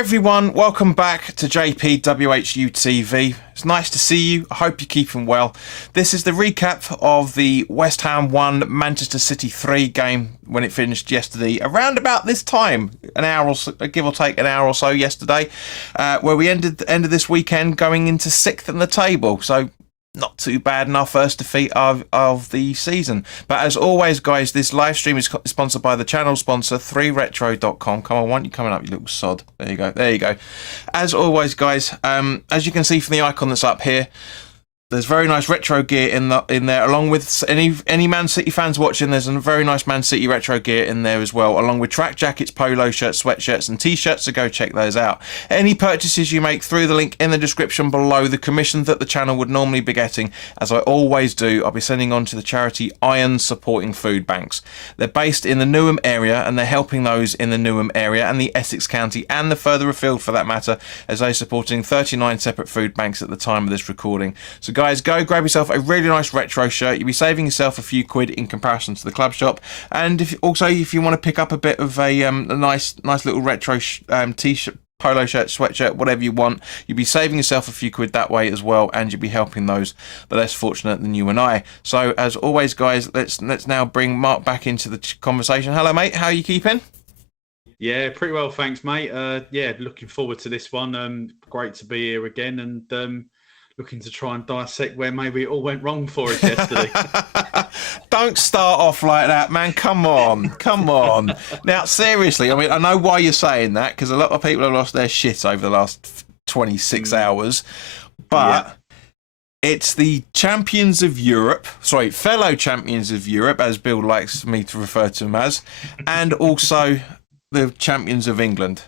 everyone, welcome back to WHU TV. It's nice to see you. I hope you're keeping well. This is the recap of the West Ham 1, Manchester City 3 game when it finished yesterday, around about this time, an hour or so, give or take an hour or so yesterday, where we ended the end of this weekend going into 6th in the table. So not too bad in our first defeat of the season. But as always, guys, this live stream is sponsored by the channel sponsor, 3retro.com. Come on, why aren't you coming up, you little sod? There you go. There you go. As always, guys, as you can see from the icon that's up here, there's very nice retro gear in there, along with any Man City fans watching. There's a very nice Man City retro gear in there as well, along with track jackets, polo shirts, sweatshirts, and t-shirts. So go check those out. Any purchases you make through the link in the description below, the commission that the channel would normally be getting, as I always do, I'll be sending on to the charity Iron Supporting Food Banks. They're based in the Newham area, and they're helping those in the Newham area and the Essex County and the further afield, for that matter, as they're supporting 39 separate food banks at the time of this recording. So guys, go grab yourself a really nice retro shirt. You'll be saving yourself a few quid in comparison to the club shop. And if you want to pick up a bit of a nice little retro t-shirt, polo shirt, sweatshirt, whatever you want, you'll be saving yourself a few quid that way as well, and you'll be helping those the less fortunate than you and I. So as always, guys, let's now bring Mark back into the conversation. Hello, mate. How are you keeping? Yeah, pretty well, thanks, mate. Yeah, looking forward to this one. Great to be here again, and looking to try and dissect where maybe it all went wrong for us yesterday. Don't start off like that, man. Come on. Now, seriously, I mean, I know why you're saying that, because a lot of people have lost their shit over the last 26 hours, but it's the champions of Europe, fellow champions of Europe, as Bill likes me to refer to them as, and also the champions of England.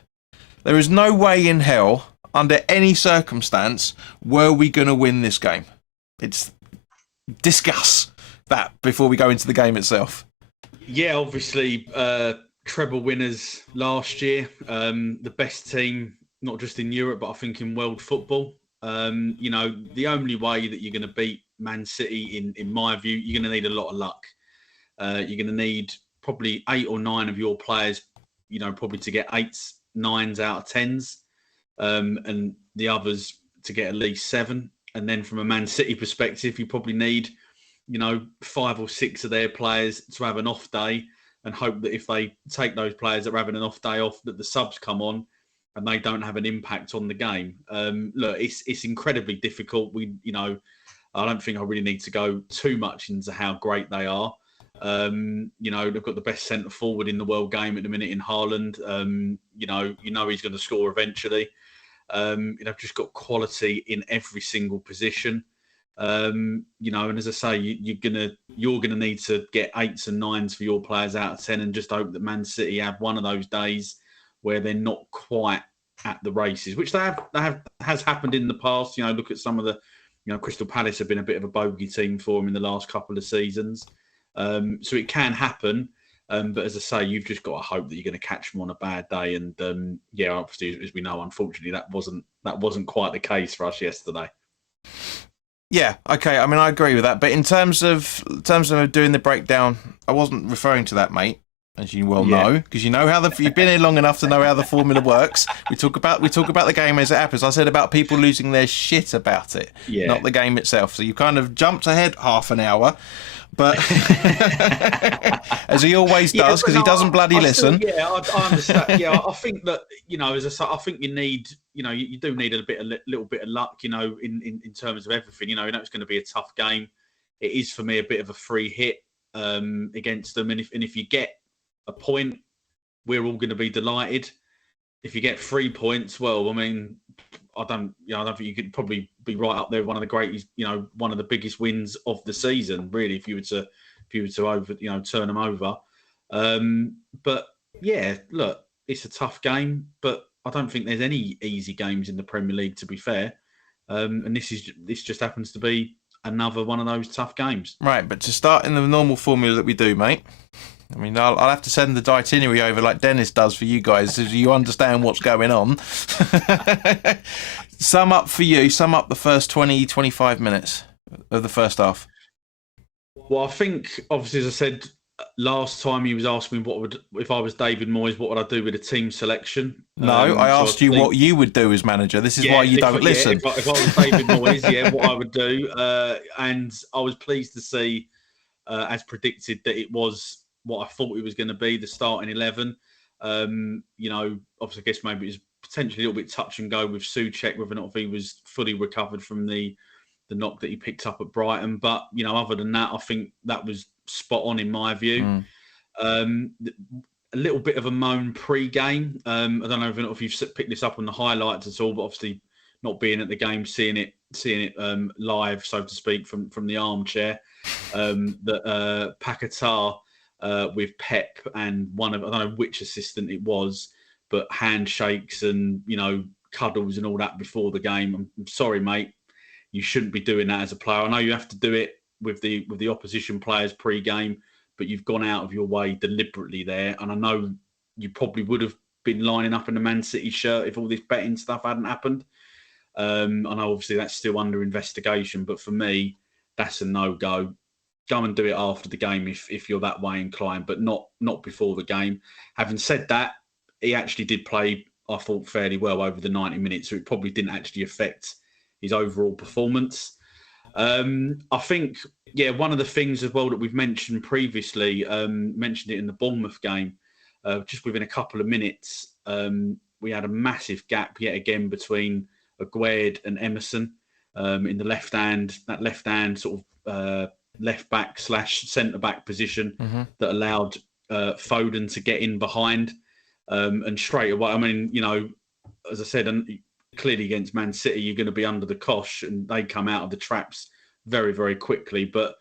There is no way in hell, under any circumstance, were we going to win this game. Discuss that before we go into the game itself. Yeah, obviously, treble winners last year. The best team, not just in Europe, but I think in world football. The only way that you're going to beat Man City, in my view, you're going to need a lot of luck. You're going to need probably 8 or 9 of your players, probably to get 8s, 9s out of 10s. And the others to get at least 7. And then from a Man City perspective, you probably need, 5 or 6 of their players to have an off day, and hope that if they take those players that are having an off day off, that the subs come on and they don't have an impact on the game. Look, it's incredibly difficult. I don't think I really need to go too much into how great they are. They've got the best centre forward in the world game at the minute in Haaland. He's going to score eventually. They've just got quality in every single position. And as I say, you're gonna need to get 8s and 9s for your players out of 10, and just hope that Man City have one of those days where they're not quite at the races, which has happened in the past. Look at some of the, Crystal Palace have been a bit of a bogey team for them in the last couple of seasons. So it can happen, but as I say, you've just got to hope that you're going to catch them on a bad day. And obviously, as we know, unfortunately, that wasn't quite the case for us yesterday. Yeah, okay. I mean, I agree with that. But in terms of doing the breakdown, I wasn't referring to that, mate, as you well know, because you've been here long enough to know how the formula works. We talk about the game as it happens. I said about people losing their shit about it, not the game itself. So you kind of jumped ahead half an hour. But as he always does, because he doesn't bloody listen. I understand. I think that as I say, I think you need, you do need a little bit of luck, in terms of everything. It's going to be a tough game. It is for me a bit of a free hit against them, and if you get a point, we're all going to be delighted. If you get 3 points, well, I mean, I don't think you could probably be right up there, one of the greatest, one of the biggest wins of the season, really, if you were to turn them over. But yeah, look, it's a tough game, but I don't think there's any easy games in the Premier League, to be fair. And this just happens to be another one of those tough games. Right, but to start in the normal formula that we do, mate. I mean, I'll have to send the itinerary over like Dennis does for you guys, so you understand what's going on. Sum up the first 20, 25 minutes of the first half. Well, I think, obviously, as I said last time he was asking me if I was David Moyes, what would I do with a team selection? No, I So asked you what you would do as manager. This is why you don't listen. If I was David Moyes, what I would do. And I was pleased to see, as predicted, that it was what I thought it was going to be, the starting 11. Obviously, I guess maybe it was potentially a little bit touch and go with Souček, whether or not if he was fully recovered from the knock that he picked up at Brighton. But, other than that, I think that was spot on in my view. A little bit of a moan pre-game. I don't know if you've picked this up on the highlights at all, but obviously not being at the game, seeing it live, so to speak, from the armchair. That Paquetá with Pep and I don't know which assistant it was, but handshakes and cuddles and all that before the game. I'm sorry, mate. You shouldn't be doing that as a player. I know you have to do it with the opposition players pre-game, but you've gone out of your way deliberately there. And I know you probably would have been lining up in the Man City shirt if all this betting stuff hadn't happened. I know obviously that's still under investigation, but for me, that's a no-go. Go and do it after the game if you're that way inclined, but not before the game. Having said that, he actually did play, I thought, fairly well over the 90 minutes, so it probably didn't actually affect his overall performance. I think, one of the things as well that we've mentioned previously, mentioned it in the Bournemouth game, just within a couple of minutes, we had a massive gap yet again between Aguerd and Emerson in the left hand sort of left back / centre back position that allowed Foden to get in behind. And straight away, I mean, as I said, clearly against Man City, you're going to be under the cosh and they come out of the traps very, very quickly. But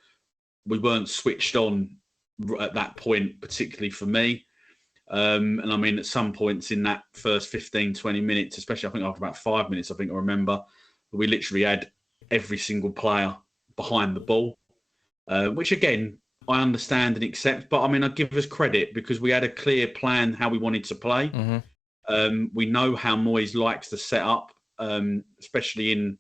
we weren't switched on at that point, particularly for me. And I mean, at some points in that first 15, 20 minutes, especially I think after about 5 minutes, I remember, we literally had every single player behind the ball, which again, I understand and accept. But I mean, I give us credit because we had a clear plan how we wanted to play. We know how Moyes likes to set up, especially in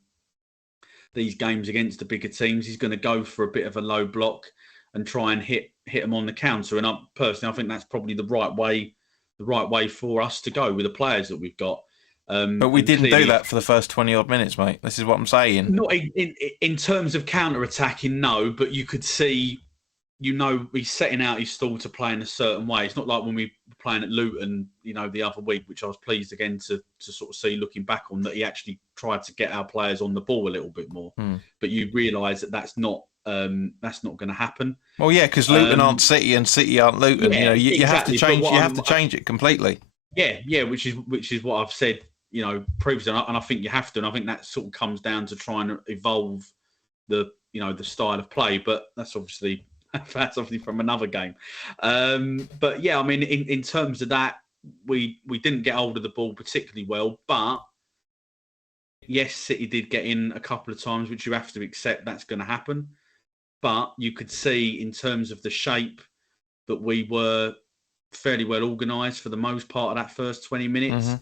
these games against the bigger teams. He's going to go for a bit of a low block and try and hit them on the counter. And I think that's probably the right way for us to go with the players that we've got. But we didn't do that for the first 20 odd minutes, mate. This is what I'm saying. Not in terms of counter-attacking, no, but you could see, he's setting out his stall to play in a certain way. It's not like when we were playing at Luton, the other week, which I was pleased again to sort of see looking back on, that he actually tried to get our players on the ball a little bit more. But you realise that's not going to happen. Well, yeah, because Luton aren't City and City aren't Luton. Yeah, you exactly. have to change it completely. Yeah, which is what I've said, previously, and I think you have to, and I think that sort of comes down to trying to evolve the style of play. But that's obviously from another game. But yeah, I mean, in terms of that, we didn't get hold of the ball particularly well, but yes, City did get in a couple of times, which you have to accept that's going to happen. But you could see in terms of the shape that we were fairly well organised for the most part of that first 20 minutes.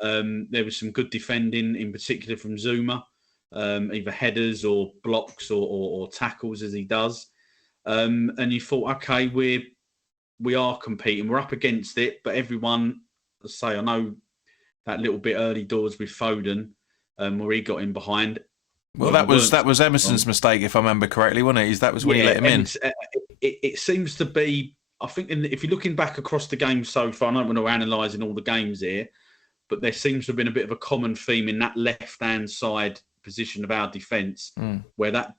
There was some good defending, in particular from Zuma, either headers or blocks or tackles as he does. And you thought, okay, we are competing, we're up against it, but everyone, I know that little bit early doors with Foden, where he got in behind. Well, that was Emerson's mistake, if I remember correctly, wasn't it? That was when he let him in. It seems to be, I think, if you're looking back across the game so far, I don't want to analysing all the games here, but there seems to have been a bit of a common theme in that left-hand side position of our defence, where that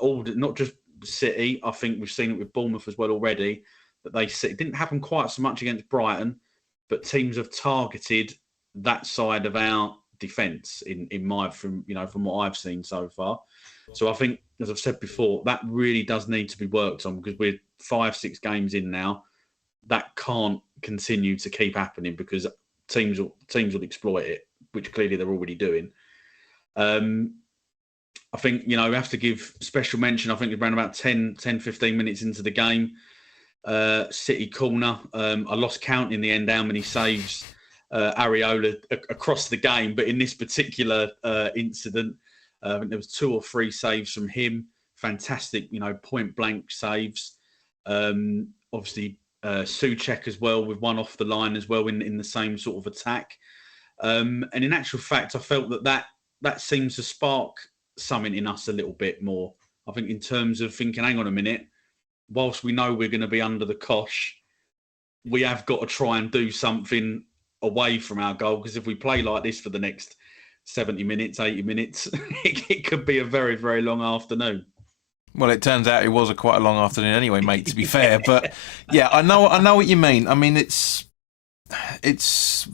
not just City, I think we've seen it with Bournemouth as well already, that it didn't happen quite so much against Brighton, but teams have targeted that side of our defence from what I've seen so far. So I think, as I've said before, that really does need to be worked on, because we're 5-6 games in now. That can't continue to keep happening, because teams will exploit it, which clearly they're already doing. I think, we have to give special mention. I think around about 10-15 minutes into the game, City corner. I lost count in the end how many saves Areola across the game, but in this particular incident, I think there was 2 or 3 saves from him. Fantastic, point blank saves. obviously Souček as well, with one off the line as well in the same sort of attack. And in actual fact, I felt that seems to spark something in us a little bit more. I think in terms of thinking, hang on a minute, whilst we know we're going to be under the cosh, we have got to try and do something away from our goal, because if we play like this for the next 70 minutes, 80 minutes, it could be a very, very long afternoon. Well, it turns out it was quite a long afternoon anyway, mate, to be fair. But yeah, I know what you mean. I mean, it's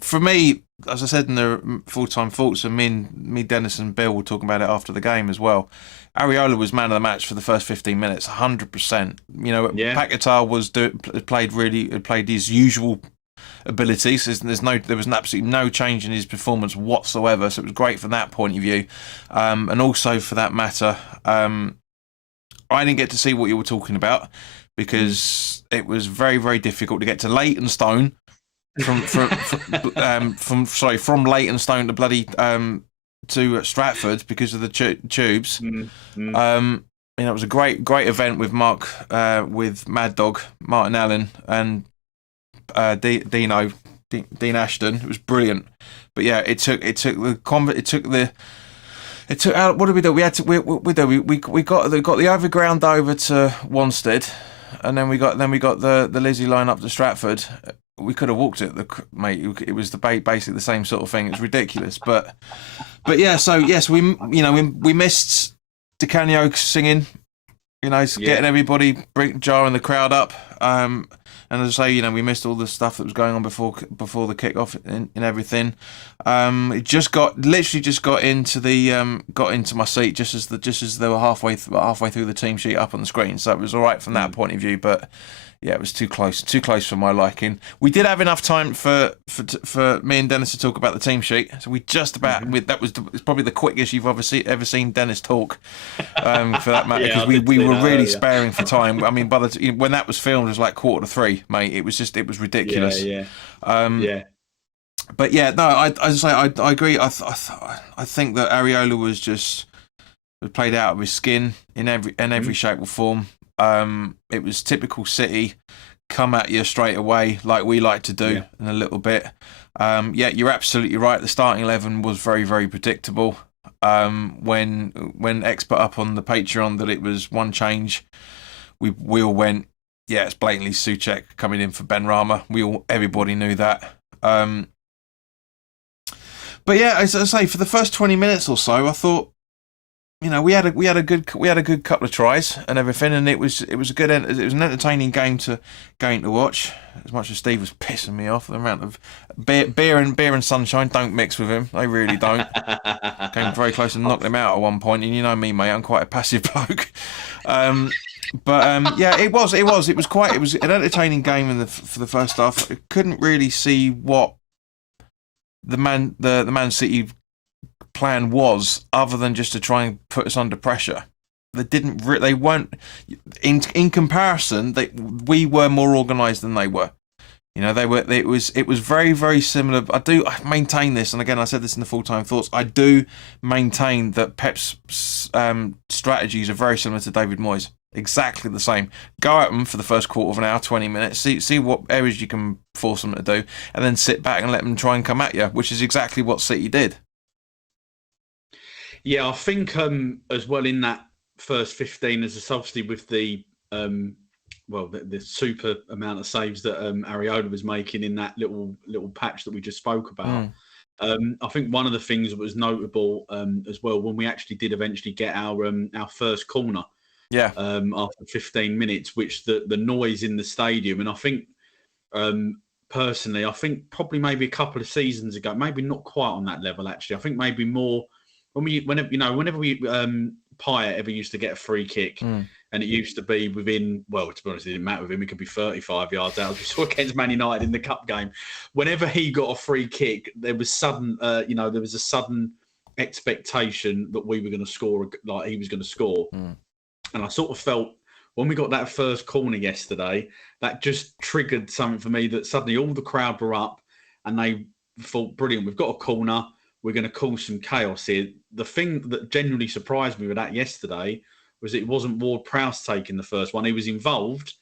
for me, as I said in the full-time thoughts, and me, Dennis and Bill were talking about it after the game as well. Areola was man of the match for the first 15 minutes, 100%. You know, Paquetá played his usual abilities. There was absolutely no change in his performance whatsoever. So it was great from that point of view, and also for that matter, I didn't get to see what you were talking about because it was very, very difficult to get to Leytonstone from Leytonstone to bloody to Stratford because of the tubes. It was a great event with with Mad Dog, Martin Allen, and Dean Ashton. It was brilliant. But yeah, it took out. What did we do? We got the overground over to Wanstead, and then we got the Lizzie line up to Stratford. We could have walked it, mate. It was basically the same sort of thing. It was ridiculous, but yeah. So yes, we missed DiCanio singing, getting everybody jarring the crowd up. And as I say, we missed all the stuff that was going on before the kickoff and everything. It literally just got into my seat just as they were halfway through the team sheet up on the screen. So it was all right from that point of view, but yeah, it was too close for my liking. We did have enough time for me and Dennis to talk about the team sheet, so we just about it's probably the quickest you've ever seen Dennis talk, for that matter, because we were really sparing for time. I mean, when that was filmed, it was like 2:45, mate. It was ridiculous. Yeah. But yeah, no, I agree. I think that Areola was played out of his skin in every shape or form. It was typical City, come at you straight away like we like to do in a little bit. Yeah, you're absolutely right. The starting 11 was very, very predictable. When X put up on the Patreon that it was one change, we all went, yeah, it's blatantly Souček coming in for Ben Rama. Everybody knew that. But yeah, as I say, for the first 20 minutes or so, I thought, we had a good couple of tries and everything, and it was an entertaining game to watch. As much as Steve was pissing me off, the amount of beer and sunshine don't mix with him. They really don't. Came very close and knocked him out at one point, and you know me, mate, I'm quite a passive bloke. Yeah, it was an entertaining game for the first half. I couldn't really see what the Man City plan was, other than just to try and put us under pressure. They weren't in comparison. We were more organised than they were. It was very, very similar. I maintain this, and again, I said this in the full-time thoughts. I do maintain that Pep's strategies are very similar to David Moyes. Exactly the same. Go at them for the first quarter of an hour, 20 minutes. See what areas you can force them to do, and then sit back and let them try and come at you, which is exactly what City did. Yeah, I think as well in that first 15, as obviously with the super amount of saves that Areola was making in that little patch that we just spoke about. I think one of the things that was notable as well, when we actually did eventually get our first corner, after 15 minutes, which the noise in the stadium, and I think personally, I think probably maybe a couple of seasons ago, maybe not quite on that level actually. I think maybe more. Whenever Pyatt ever used to get a free kick, and it used to be within, well, to be honest, it didn't matter with him. It could be 35 yards out. We saw against Man United in the cup game. Whenever he got a free kick, there was a sudden expectation that we were going to score, like he was going to score. And I sort of felt when we got that first corner yesterday, that just triggered something for me, that suddenly all the crowd were up and they thought, brilliant, we've got a corner. We're going to cause some chaos here. The thing that genuinely surprised me with that yesterday was it wasn't Ward-Prowse taking the first one. He was involved,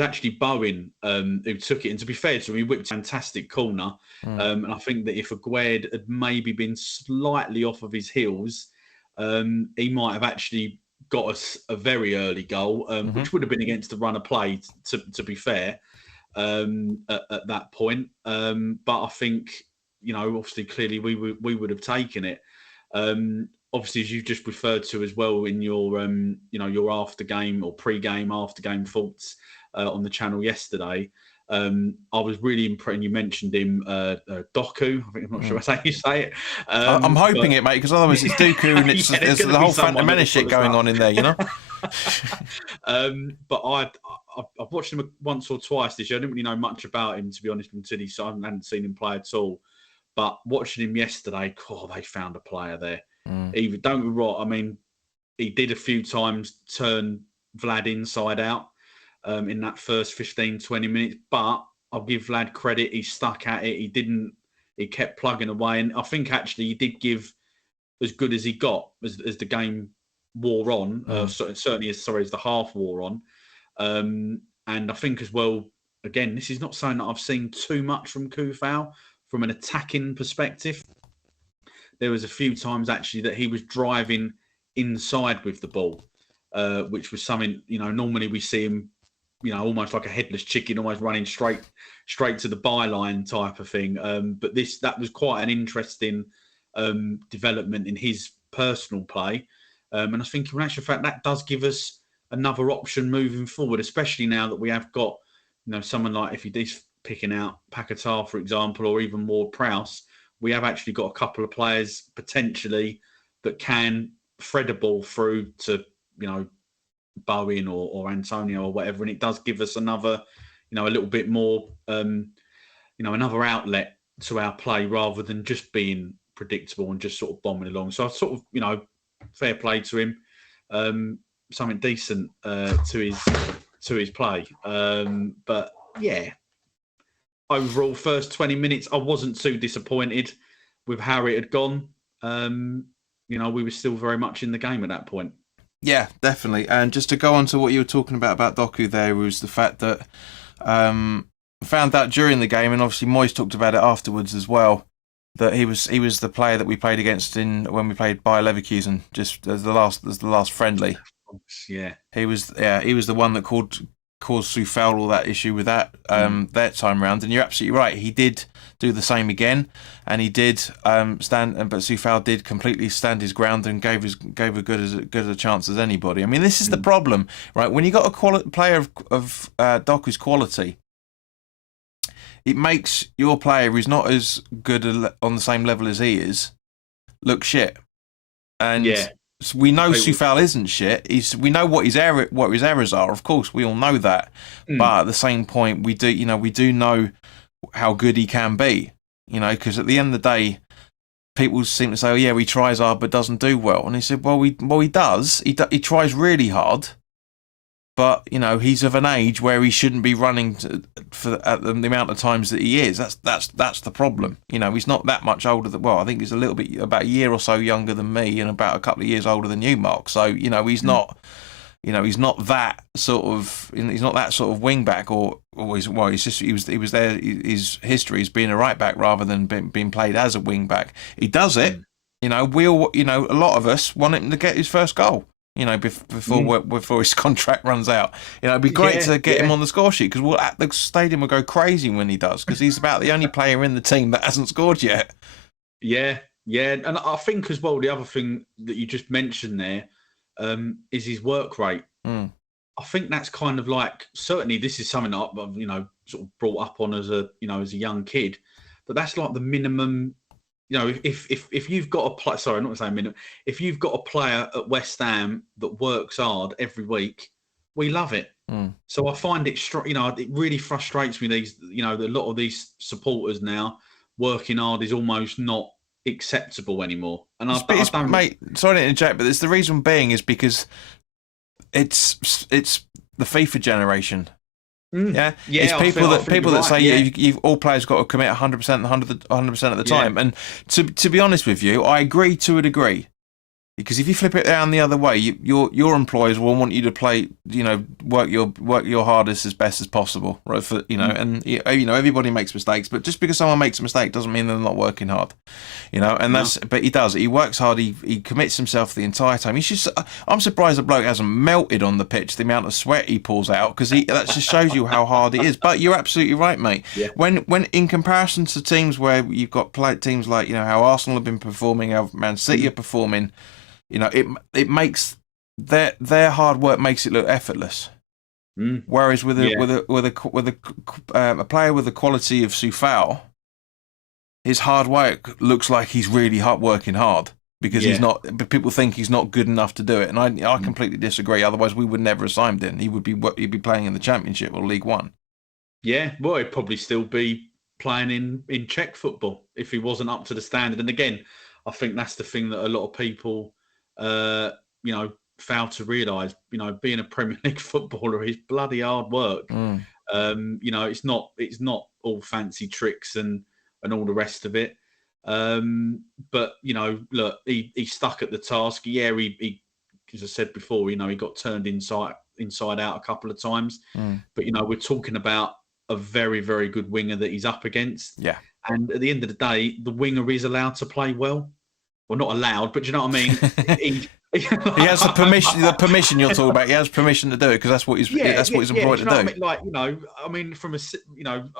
actually Bowen who took it. And to be fair to him, he whipped a fantastic corner. And I think that if Aguerd had maybe been slightly off of his heels, he might have actually got us a very early goal, which would have been against the run of play, to be fair, at that point. But I think, obviously, clearly we would have taken it. Obviously, as you just referred to as well in your, your after game or pre-game, after game thoughts on the channel yesterday. I was really impressed. And you mentioned him, Doku. I think I'm not sure that's how you say it. I'm hoping it, mate, because otherwise it's Dooku and it's there's the whole Phantom Menace shit going on in there, But I've watched him once or twice this year. I didn't really know much about him, to be honest, until I hadn't seen him play at all. But watching him yesterday, they found a player there. Don't get me wrong. I mean, he did a few times turn Vlad inside out in that first 15, 20 minutes. But I'll give Vlad credit. He stuck at it. He kept plugging away. And I think actually he did give as good as he got as the game wore on. Certainly as the half wore on. And I think as well, again, this is not something that I've seen too much from Kufau from an attacking perspective. There was a few times actually that he was driving inside with the ball, which was something, normally we see him, almost like a headless chicken, almost running straight to the byline type of thing. But that was quite an interesting development in his personal play. And I think in actual fact, that does give us another option moving forward, especially now that we have got, someone like, if he's picking out Paquetá, for example, or even Ward-Prowse, we have actually got a couple of players potentially that can thread a ball through to, Bowen or Antonio or whatever. And it does give us another, a little bit more, another outlet to our play rather than just being predictable and just sort of bombing along. So I sort of, fair play to him. Something decent to his play. But yeah, overall, first 20 minutes, I wasn't too disappointed with how it had gone. We were still very much in the game at that point. Yeah, definitely. And just to go on to what you were talking about Doku there, was the fact that found out during the game, and obviously Moyes talked about it afterwards as well, that he was the player that we played against when we played Bayer Leverkusen, just as the last friendly. Yeah, he was the one that caused Soufal all that issue with that time round. And you're absolutely right. He did do the same again, and he did but Soufal did completely stand his ground and gave as good a chance as anybody. I mean, this is the problem, right? When you got a player of Doku's quality, it makes your player who's not as good on the same level as he is look shit. And we know Soufal isn't shit. We know what his errors are. Of course, we all know that. But at the same point, we do know how good he can be. Because at the end of the day, people seem to say, "Oh yeah, he tries hard but doesn't do well." And he said, "Well, he does. He tries really hard, but he's of an age where he shouldn't be running at the amount of times that he is. That's the problem. He's not that much older than. Well, I think he's a little bit about a year or so younger than me, and about a couple of years older than you, Mark. So he's not. He's not that sort of. He's not that sort of wing back, or he was there. His history is being a right back rather than being played as a wing back. He does it. A lot of us want him to get his first goal. Before his contract runs out. It'd be great to get him on the score sheet, because the stadium will go crazy when he does, because he's about the only player in the team that hasn't scored yet. Yeah, and I think as well, the other thing that you just mentioned there is his work rate. I think that's kind of like, certainly this is something that I've sort of brought up on as a young kid, but that's like the minimum. If you've got a player, sorry, not saying minimum. If you've got a player at West Ham that works hard every week, we love it. So I find it, it really frustrates me. A lot of these supporters now working hard is almost not acceptable anymore. And I don't, mate. Sorry to interject, but it's the reason being is because it's the FIFA generation. Yeah, it's people that say you've all players got to commit 100%, 100% of the time. And to be honest with you, I agree to a degree. Because if you flip it down the other way, your employers will want you to play, work your hardest as best as possible, right? And everybody makes mistakes, but just because someone makes a mistake doesn't mean they're not working hard, and but he does. He works hard. He commits himself the entire time. I'm surprised the bloke hasn't melted on the pitch. The amount of sweat he pulls out, because that just shows you how hard it is. But you're absolutely right, mate. Yeah. When in comparison to teams where you've got teams like how Arsenal have been performing, how Man City are performing. It makes their hard work makes it look effortless. Whereas with a player with the quality of Soufal, his hard work looks like he's really working hard because he's not. But people think he's not good enough to do it, and I completely disagree. Otherwise, we would never have signed him. He'd be playing in the Championship or League One. Yeah, well, he'd probably still be playing in Czech football if he wasn't up to the standard. And again, I think that's the thing that a lot of people. Fail to realise, being a Premier League footballer is bloody hard work. It's not all fancy tricks and all the rest of it. But look, he stuck at the task. Yeah, he as I said before, he got turned inside out a couple of times. But we're talking about a very, very good winger that he's up against. Yeah. And at the end of the day, the winger is allowed to play well. Well, not allowed, but you know what I mean. He has the permission. The permission you're talking about. He has permission to do it because that's what he's employed to do. I mean? From I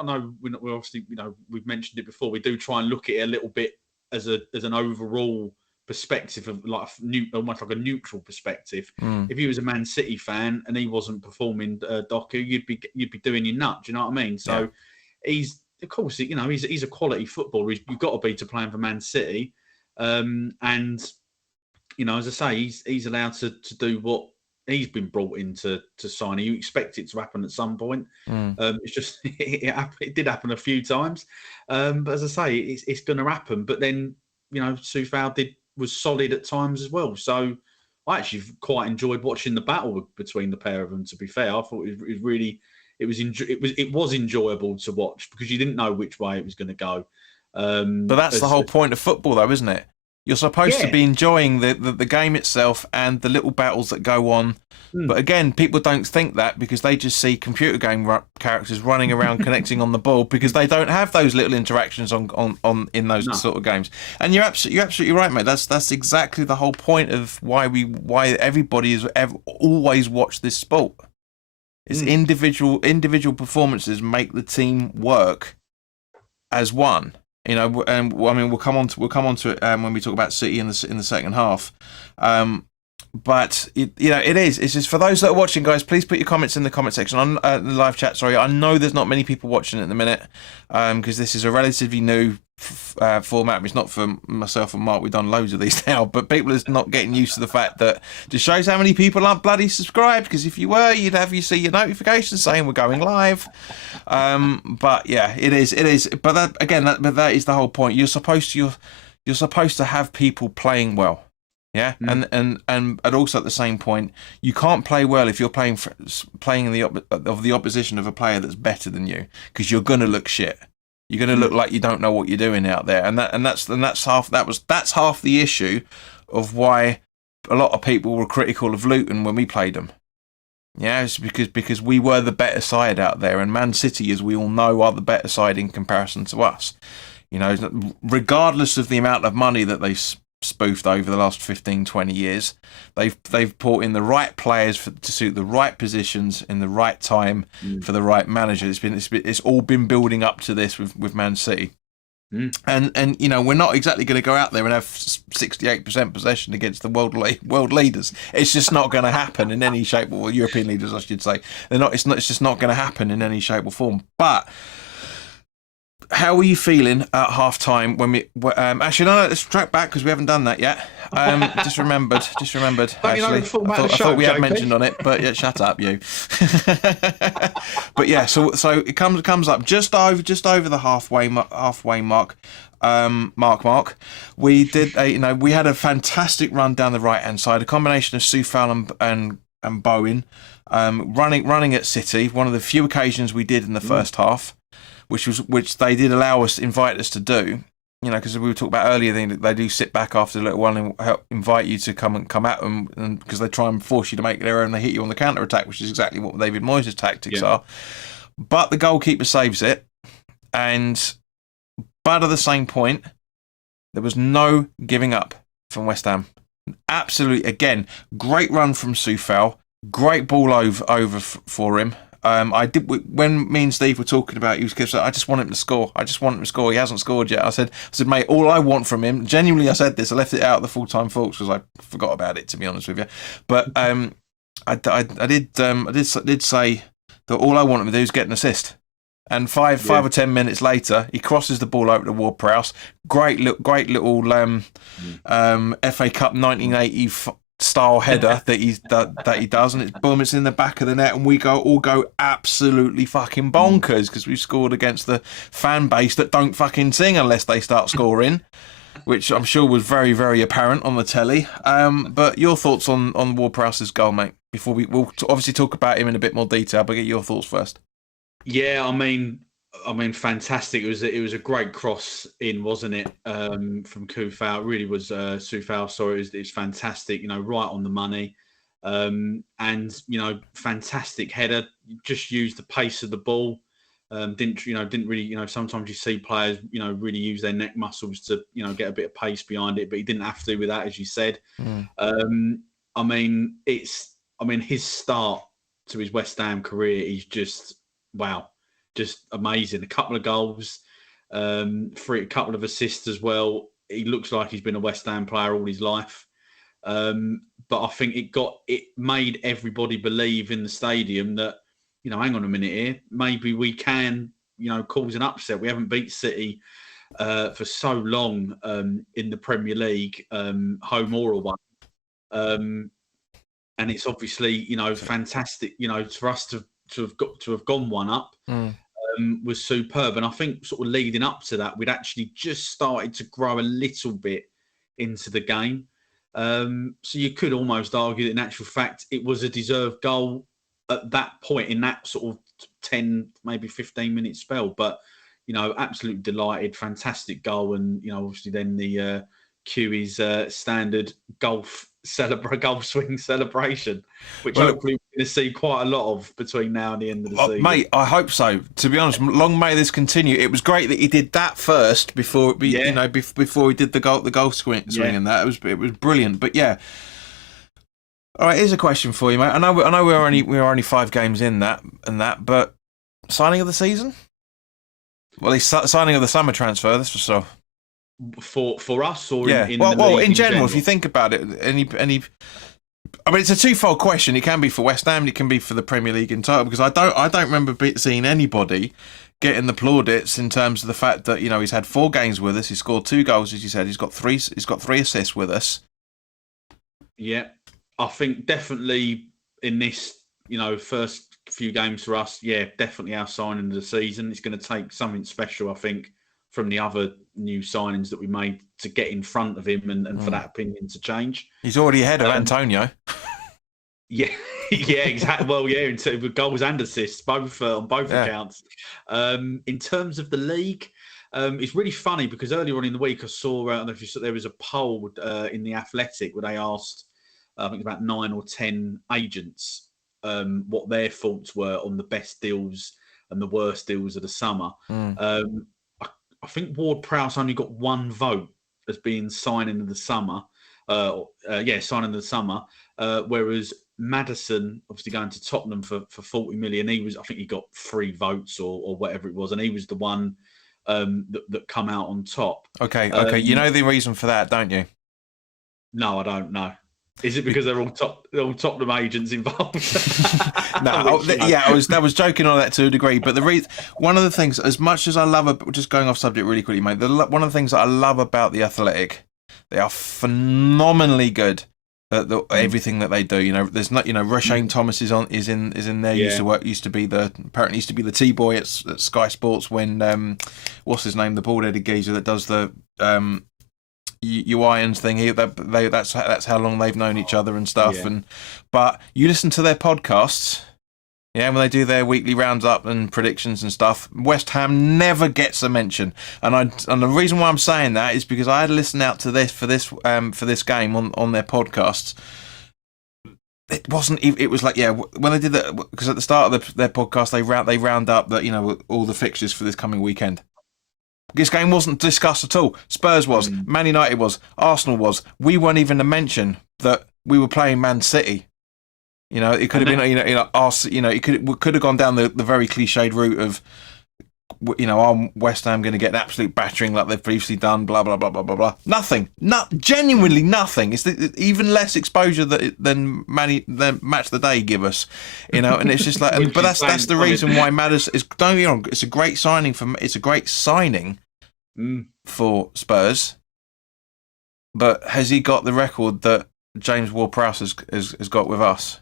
know we're obviously we've mentioned it before. We do try and look at it a little bit as an overall perspective of almost like a neutral perspective. If he was a Man City fan and he wasn't performing Doku, you'd be doing your nut. Do you know what I mean? So he's of course he's a quality footballer. You've got to be to playing for Man City. And as I say, he's allowed to do what he's been brought in to sign. You expect it to happen at some point. It's just it did happen a few times, but as I say, it's going to happen. But then Soufal was solid at times as well. So I actually quite enjoyed watching the battle between the pair of them. To be fair, I thought it was enjoyable to watch because you didn't know which way it was going to go. But that's the whole point of football, though, isn't it? You're supposed to be enjoying the game itself and the little battles that go on. But again, people don't think that because they just see computer game characters running around connecting on the ball because they don't have those little interactions on in those sort of games. And you're absolutely right, mate. That's exactly the whole point of why everybody has always watched this sport. It's individual performances make the team work as one. And I mean, we'll come on to it when we talk about City in the second half. But it is. It's just for those that are watching, guys. Please put your comments in the comment section on the live chat. Sorry, I know there's not many people watching at the minute because this is a relatively new format. It's not for myself and Mark. We've done loads of these now, but people are not getting used to the fact that just shows how many people aren't bloody subscribed. Because if you were, you'd see your notifications saying we're going live. But yeah, it is. But that is the whole point. You're supposed to have people playing well. Yeah, and also at the same point, you can't play well if you're playing in the opposition of a player that's better than you, because you're gonna look shit. You're gonna look like you don't know what you're doing out there, that's half the issue of why a lot of people were critical of Luton when we played them. Yeah, it's because we were the better side out there, and Man City, as we all know, are the better side in comparison to us. Regardless of the amount of money that they spoofed over the last 15, 20 years, they've brought in the right players to suit the right positions in the right time for the right manager. It's all been building up to this with Man City. And we're not exactly going to go out there and have 68% possession against the world leaders. It's just not going to happen in any shape, or European leaders, I should say. It's just not going to happen in any shape or form. But how were you feeling at half time when we actually no, let's track back because we haven't done that yet. Just remembered actually. I thought we had mentioned on it, but yeah, shut up you. But yeah, so it comes up just over the halfway mark. Mark. We did we had a fantastic run down the right hand side, a combination of Soufal and Bowen running at City, one of the few occasions we did in the first half. Which they did invite us to do, you know, because we were talking about earlier, they do sit back after a little while and help invite you to come at them, and because they try and force you to make their own, they hit you on the counter attack, which is exactly what David Moyes' tactics are. But the goalkeeper saves it, but at the same point, there was no giving up from West Ham. Absolutely, again, great run from Soufal, great ball over for him. I did when me and Steve were talking about he was. I just want him to score. He hasn't scored yet. I said, mate, all I want from him. Genuinely, I said this. I left it out of the full-time thoughts because I forgot about it, to be honest with you. But I did say that all I want him to do is get an assist. And five or 10 minutes later, he crosses the ball over to Ward-Prowse. Great little FA Cup 1980 style header that he does, and it's in the back of the net, and we all go absolutely fucking bonkers because we've scored against the fan base that don't fucking sing unless they start scoring, which I'm sure was very, very apparent on the telly. But your thoughts on Ward-Prowse's goal, mate? Before we'll obviously talk about him in a bit more detail, but get your thoughts first. Yeah, I mean, fantastic. It was a great cross in, wasn't it? From Soufal. It really was Soufal. Sorry, it was fantastic. You know, right on the money, and you know, fantastic header. Just used the pace of the ball. Didn't really, you know, sometimes you see players, you know, really use their neck muscles to, you know, get a bit of pace behind it, but he didn't have to with that, as you said. I mean, his start to his West Ham career is just. Wow, just amazing. A couple of goals, a couple of assists as well. He looks like he's been a West Ham player all his life. But I think it made everybody believe in the stadium that, you know, hang on a minute here, maybe we can, you know, cause an upset. We haven't beat City for so long in the Premier League, home or away. And it's obviously, you know, fantastic, you know, for us to have gone one up was superb. And I think sort of leading up to that, we'd actually just started to grow a little bit into the game. So you could almost argue that in actual fact, it was a deserved goal at that point in that sort of 10, maybe 15-minute spell. But, you know, absolutely delighted, fantastic goal. And, you know, obviously then the QE's standard golf swing celebration, which hopefully we're going to see quite a lot of between now and the end of the season. Mate, I hope so. To be honest, long may this continue. It was great that he did that first before he did the goal swing and that. It was brilliant. But yeah. All right, here's a question for you, mate. I know we're only 5 games in that, but signing of the season? Well, he's signing of the summer transfer. That's for sure. For us, or in general, if you think about it, any. I mean, it's a twofold question. It can be for West Ham, it can be for the Premier League in total. Because I don't remember seeing anybody getting the plaudits in terms of the fact that, you know, he's had 4 games with us. He scored 2 goals, as you said. He's got 3 assists with us. Yeah, I think definitely in this, you know, first few games for us. Yeah, definitely our signing of the season. It's going to take something special, I think, from the other new signings that we made to get in front of him and for that opinion to change. He's already ahead of Antonio. Yeah, yeah, exactly. Well, yeah, in terms of goals and assists, both on both accounts. In terms of the league, it's really funny because earlier on in the week I saw, I don't know if you saw, there was a poll in The Athletic where they asked, I think about 9 or 10 agents what their thoughts were on the best deals and the worst deals of the summer. I think Ward-Prowse only got 1 vote as being signing of the summer. Signing of the summer. Whereas Maddison, obviously going to Tottenham for 40 million, I think he got 3 votes or whatever it was, and he was the one that come out on top. Okay. You know the reason for that, don't you? No, I don't know. Is it because they're all Tottenham agents involved? No, I was joking on that to a degree. But one of the things, as much as I love, just going off subject really quickly, mate. One of the things that I love about the Athletic, they are phenomenally good at everything that they do. You know, there's not, you know, Rashawn Thomas is in there. Yeah. Used to be the T-boy at Sky Sports when what's his name, the bald-headed geezer that does the Irons thing. That's how long they've known each other and stuff. Yeah. But you listen to their podcasts, Yeah, when they do their weekly roundup and predictions and stuff, West Ham never gets a mention. And the reason why I'm saying that is because I had to listen out to this for this game on their podcasts. It wasn't. It was like, yeah, when they did that, because at the start of their podcast they round up that, all the fixtures for this coming weekend. This game wasn't discussed at all. Spurs was, Man United was, Arsenal was. We weren't even to mention that we were playing Man City. It could have been, it could have gone down the very cliched route of, are West Ham going to get an absolute battering like they've previously done? Blah blah blah blah blah blah. Nothing, genuinely nothing. It's even less exposure than Match of the Day give us, And it's just like, but that's the reason why matters. Don't get me wrong, it's a great signing for Spurs. But has he got the record that James Ward-Prowse has got with us?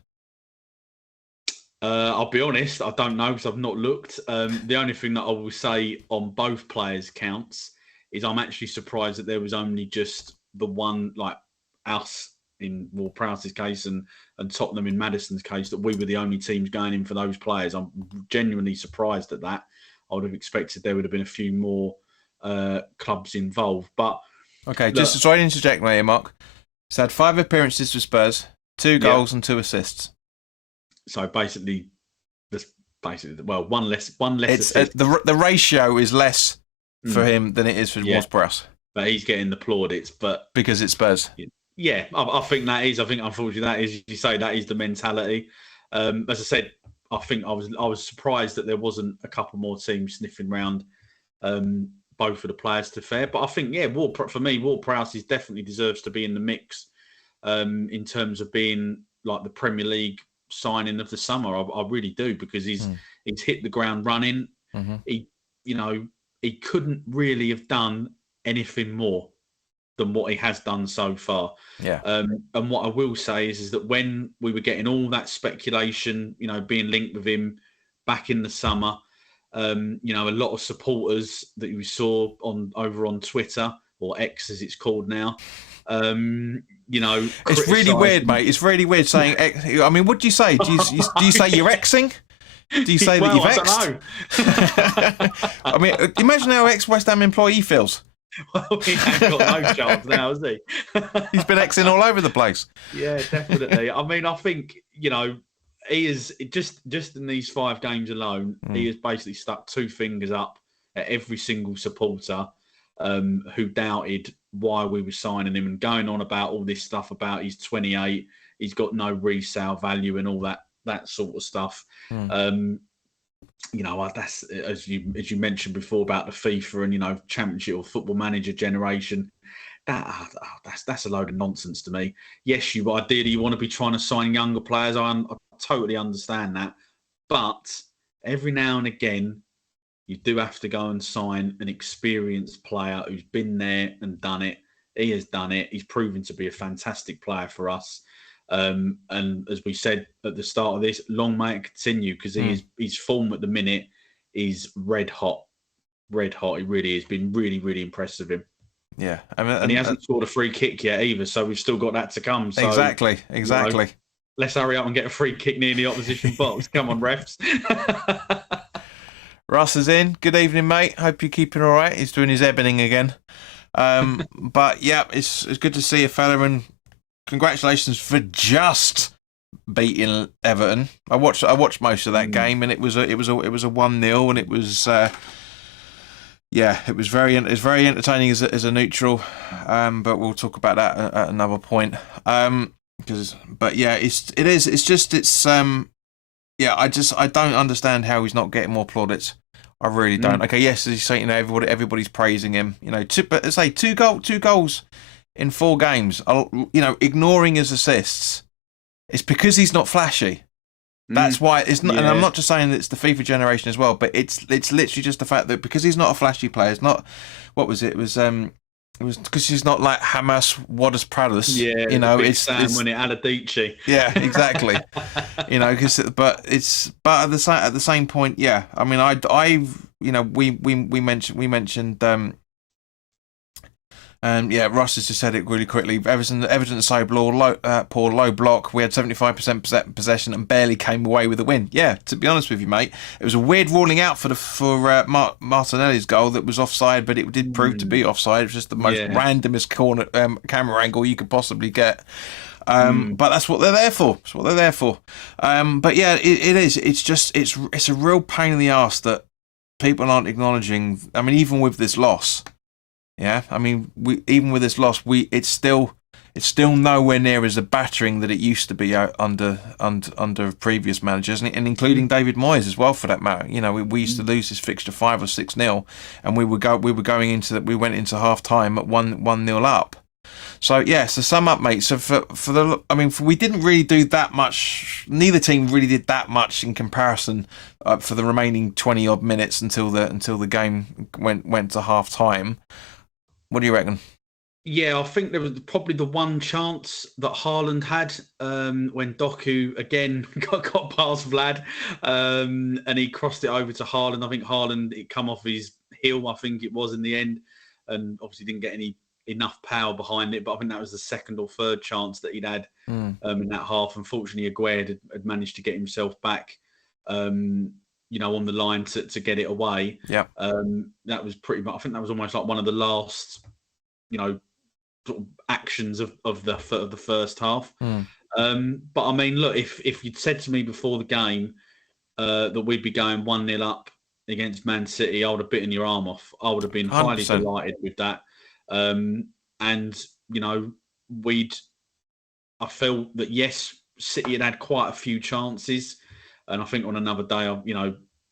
I'll be honest, I don't know because I've not looked. The only thing that I will say on both players' counts is I'm actually surprised that there was only just the one, like us in Ward-Prowse's case and Tottenham in Maddison's case, that we were the only teams going in for those players. I'm genuinely surprised at that. I would have expected there would have been a few more clubs involved. But okay, just to try to interject, mate, Mark. He's had 5 appearances for Spurs, 2 goals and 2 assists. So basically, one less. It's the ratio is less for him than it is for Ward-Prowse. But he's getting the plaudits, but because it's Spurs. Yeah, I think that is. I think unfortunately that is. You say that is the mentality. As I said, I think I was surprised that there wasn't a couple more teams sniffing round both of the players to fair. But I think for me, Ward-Prowse definitely deserves to be in the mix in terms of being like the Premier League signing of the summer. I really do, because he's hit the ground running. Mm-hmm. He couldn't really have done anything more than what he has done so far. Yeah. And what I will say is that when we were getting all that speculation, being linked with him back in the summer, a lot of supporters that we saw over on Twitter, or X as it's called now, it's really weird, mate. It's really weird saying X. I mean, what do you say? Do you say you're Xing? Do you say that you've X'd? I mean, imagine how ex-West Ham employee feels. Well, he ain't got no chance now, has he? He's been Xing all over the place. Yeah, definitely. I mean, I think, he is just in these 5 games alone, he has basically stuck 2 fingers up at every single supporter who doubted why we were signing him, and going on about all this stuff about he's 28, he's got no resale value and all that sort of stuff. That's as you mentioned before about the FIFA and Championship or Football Manager generation. That's a load of nonsense to me. Yes, ideally you want to be trying to sign younger players. I totally understand that, but every now and again you do have to go and sign an experienced player who's been there and done it. He has done it. He's proven to be a fantastic player for us. And as we said at the start of this, long may it continue, because his form at the minute is red hot. Red hot. He really is. Been really, really impressive with him. Yeah. And he hasn't scored a free kick yet either, so we've still got that to come. So, exactly. Let's hurry up and get a free kick near the opposition box. Come on, refs. Russ is in. Good evening, mate. Hope you're keeping all right. He's doing his ebbening again. But yeah, it's good to see you, fella, and congratulations for just beating Everton. I watched most of that game, and it was a 1-0, and it was it was very entertaining as a neutral. But we'll talk about that at another point. I don't understand how he's not getting more plaudits. I really don't. Okay, yes, as you say, everybody's praising him. But let's say two goals in 4 games. Ignoring his assists. It's because he's not flashy. That's why it's not. Yeah. And I'm not just saying that it's the FIFA generation as well, but it's literally just the fact that because he's not a flashy player, it's not. What was it? It was because he's not like Hamas Wadas Pradas. Yeah, it's when it Aladici. Yeah, exactly. But at the same point, yeah. I mean, we mentioned Yeah, Ross has just said it really quickly. Everton so poor low block. We had 75% possession and barely came away with a win. Yeah, to be honest with you, mate, it was a weird ruling out for Martinelli's goal that was offside, but it did prove to be offside. It was just the most randomest corner camera angle you could possibly get. But that's what they're there for. That's what they're there for. But yeah, it is. It's just it's a real pain in the arse that people aren't acknowledging. I mean, even with this loss. Yeah, I mean, even with this loss, it's still nowhere near as a battering that it used to be under previous managers, and including David Moyes as well, for that matter. You know, we used to lose this fixture 5 or 6-0, and we went into half time at 1-0 up. So yeah, so sum up, mate. So we didn't really do that much. Neither team really did that much in comparison for the remaining 20 odd minutes until the game went to half time. What do you reckon? Yeah, I think there was probably the one chance that Haaland had when Doku again got past Vlad and he crossed it over to Haaland. I think Haaland, it come off his heel, I think it was in the end, and obviously didn't get enough power behind it. But I think that was the second or third chance that he'd had in that half. Unfortunately, Aguerd had managed to get himself back, on the line to get it away. Yeah. That was pretty much, I think that was almost like one of the last, sort of actions of the first half. But I mean, look, if you'd said to me before the game that we'd be going 1-0 up against Man City, I would have bitten your arm off. I would have been 100%. highly delighted with that. I felt that yes, City had quite a few chances, and I think on another day, I've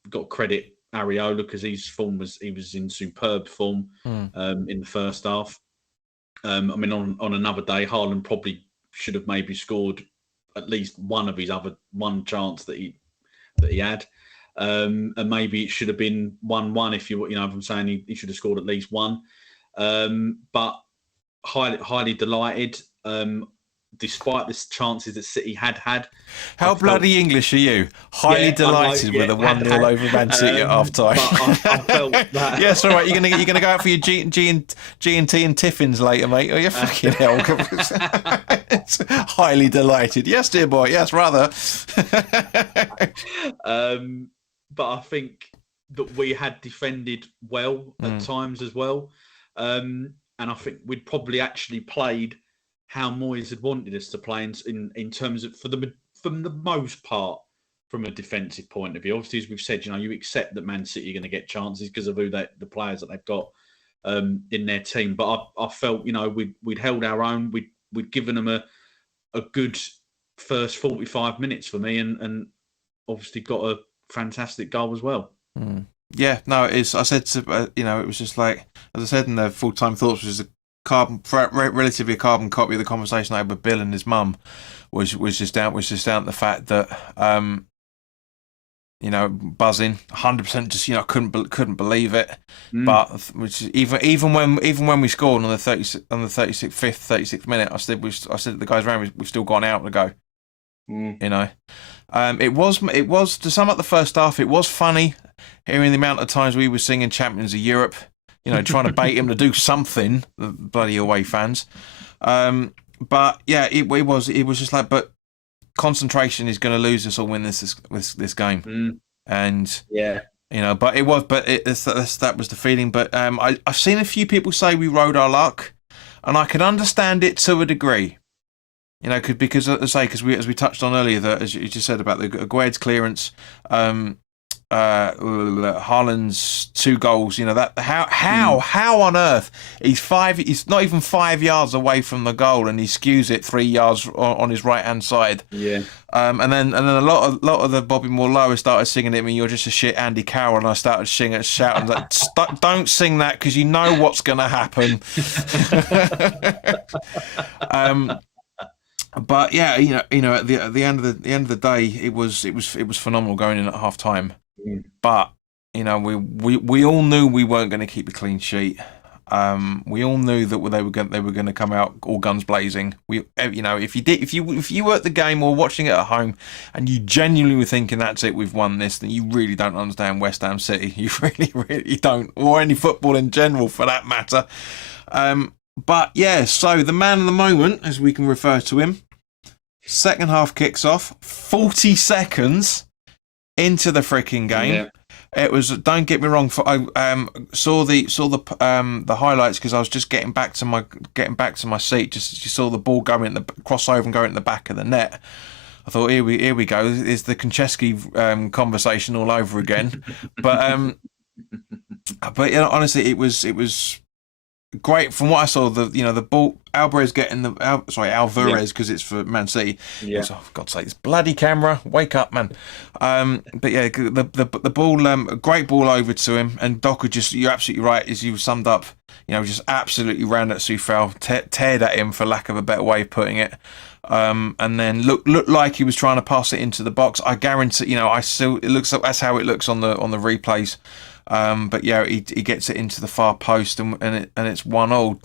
got to credit Areola because his form was in superb form in the first half. I mean, on another day, Haaland probably should have maybe scored at least one of his one chance that he had, and maybe it should have been 1-1 if if I'm saying he should have scored at least one. But highly delighted. Despite the chances that City had. How bloody English are you? Highly delighted with a 1-0 over Man City at half time. I felt that. Yes, all right. You're gonna go out for your G&T and Tiffins later, mate. Oh, you fucking hell. Highly delighted. Yes, dear boy. Yes, rather. But I think that we had defended well at times as well, and I think we'd probably actually played how Moyes had wanted us to play in terms of from the most part from a defensive point of view. Obviously, as we've said, you accept that Man City are going to get chances because of the players that they've got in their team. But I felt we'd held our own. We'd given them a good first 45 minutes for me, and obviously got a fantastic goal as well. Yeah, no, it is. I said to it was just like, as I said in the full-time thoughts, which is relatively a carbon copy of the conversation I had with Bill and his mum, was just down to the fact that buzzing 100%, just couldn't believe it. But which is, even when we scored on the 36th minute, I said to the guys around, we've still gone out to go. It was to sum up the first half. It was funny hearing the amount of times we were singing Champions of Europe. Trying to bait him to do something, the bloody away fans. But yeah, it was just like, but concentration is going to lose us or win this game. And yeah, but that was the feeling. But I've seen a few people say we rode our luck, and I can understand it to a degree. Because as we touched on earlier, that as you just said about the Aguerd's clearance. Haaland's 2 goals, that how on earth he's not even 5 yards away from the goal and he skews it 3 yards on his right hand side. And then a lot of the Bobby Moore Lower started singing it, you're just a shit Andy Carroll, and I started shouting like, don't sing that because you know what's going to happen. But yeah, at the end of the day, it was phenomenal going in at half time. But we all knew we weren't going to keep a clean sheet. We all knew that they were going to come out all guns blazing. If you were at the game or watching it at home, and you genuinely were thinking that's it, we've won this, then you really don't understand West Ham City. You really, really don't, or any football in general for that matter. But yeah, so the man of the moment, as we can refer to him, second half kicks off, 40 seconds into the freaking game. Yeah. It was. Don't get me wrong. I saw the highlights because I was just getting back to my seat. Just you saw the ball going the crossover and going in the back of the net. I thought, here we go. Is the Konchesky conversation all over again? But you know, honestly, it was great from what I saw. The ball, Alvarez getting Alvarez because it's for Man City. Yeah. Oh, for God's sake, this bloody camera, wake up, man. But yeah, the ball, great ball over to him, and Docker you're absolutely right, as you summed up. Just absolutely ran at Soufal, teared at him, for lack of a better way of putting it. And then looked like he was trying to pass it into the box. I guarantee, it looks like that's how it looks on the replays. But yeah, he gets it into the far post, and it's 1-1.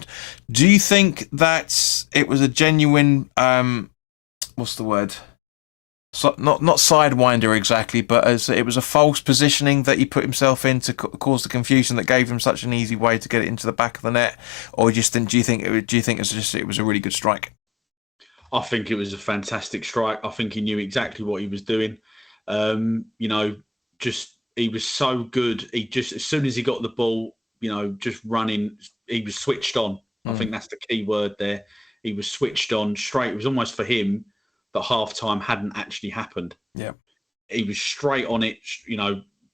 Do you think that it was a genuine what's the word? So, not sidewinder exactly, but as it was a false positioning that he put himself in to cause the confusion that gave him such an easy way to get it into the back of the net, or do you think it was a really good strike? I think it was a fantastic strike. I think he knew exactly what he was doing. He was so good. He just, as soon as he got the ball, just running, he was switched on. I think that's the key word there. He was switched on straight. It was almost for him that half time hadn't actually happened. Yeah. He was straight on it,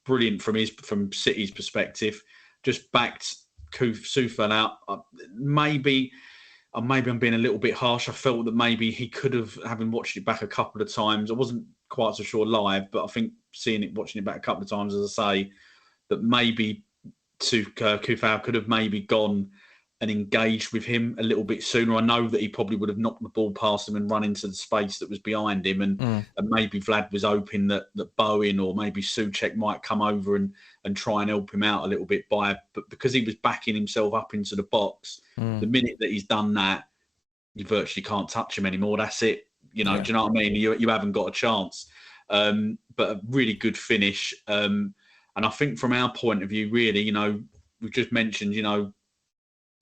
brilliant from City's perspective. Just backed Soufal out. Maybe I'm being a little bit harsh. I felt that maybe he could have, having watched it back a couple of times, I wasn't quite so sure live, but I think watching it back a couple of times, as I say, that maybe Soufal could have maybe gone and engaged with him a little bit sooner. I know that he probably would have knocked the ball past him and run into the space that was behind him, and maybe Vlad was hoping that Bowen or maybe Souček might come over and try and help him out a little bit but because he was backing himself up into the box, the minute that he's done that, you virtually can't touch him anymore. That's it. Do you know what I mean? You haven't got a chance. But a really good finish. And I think from our point of view, really, we've just mentioned,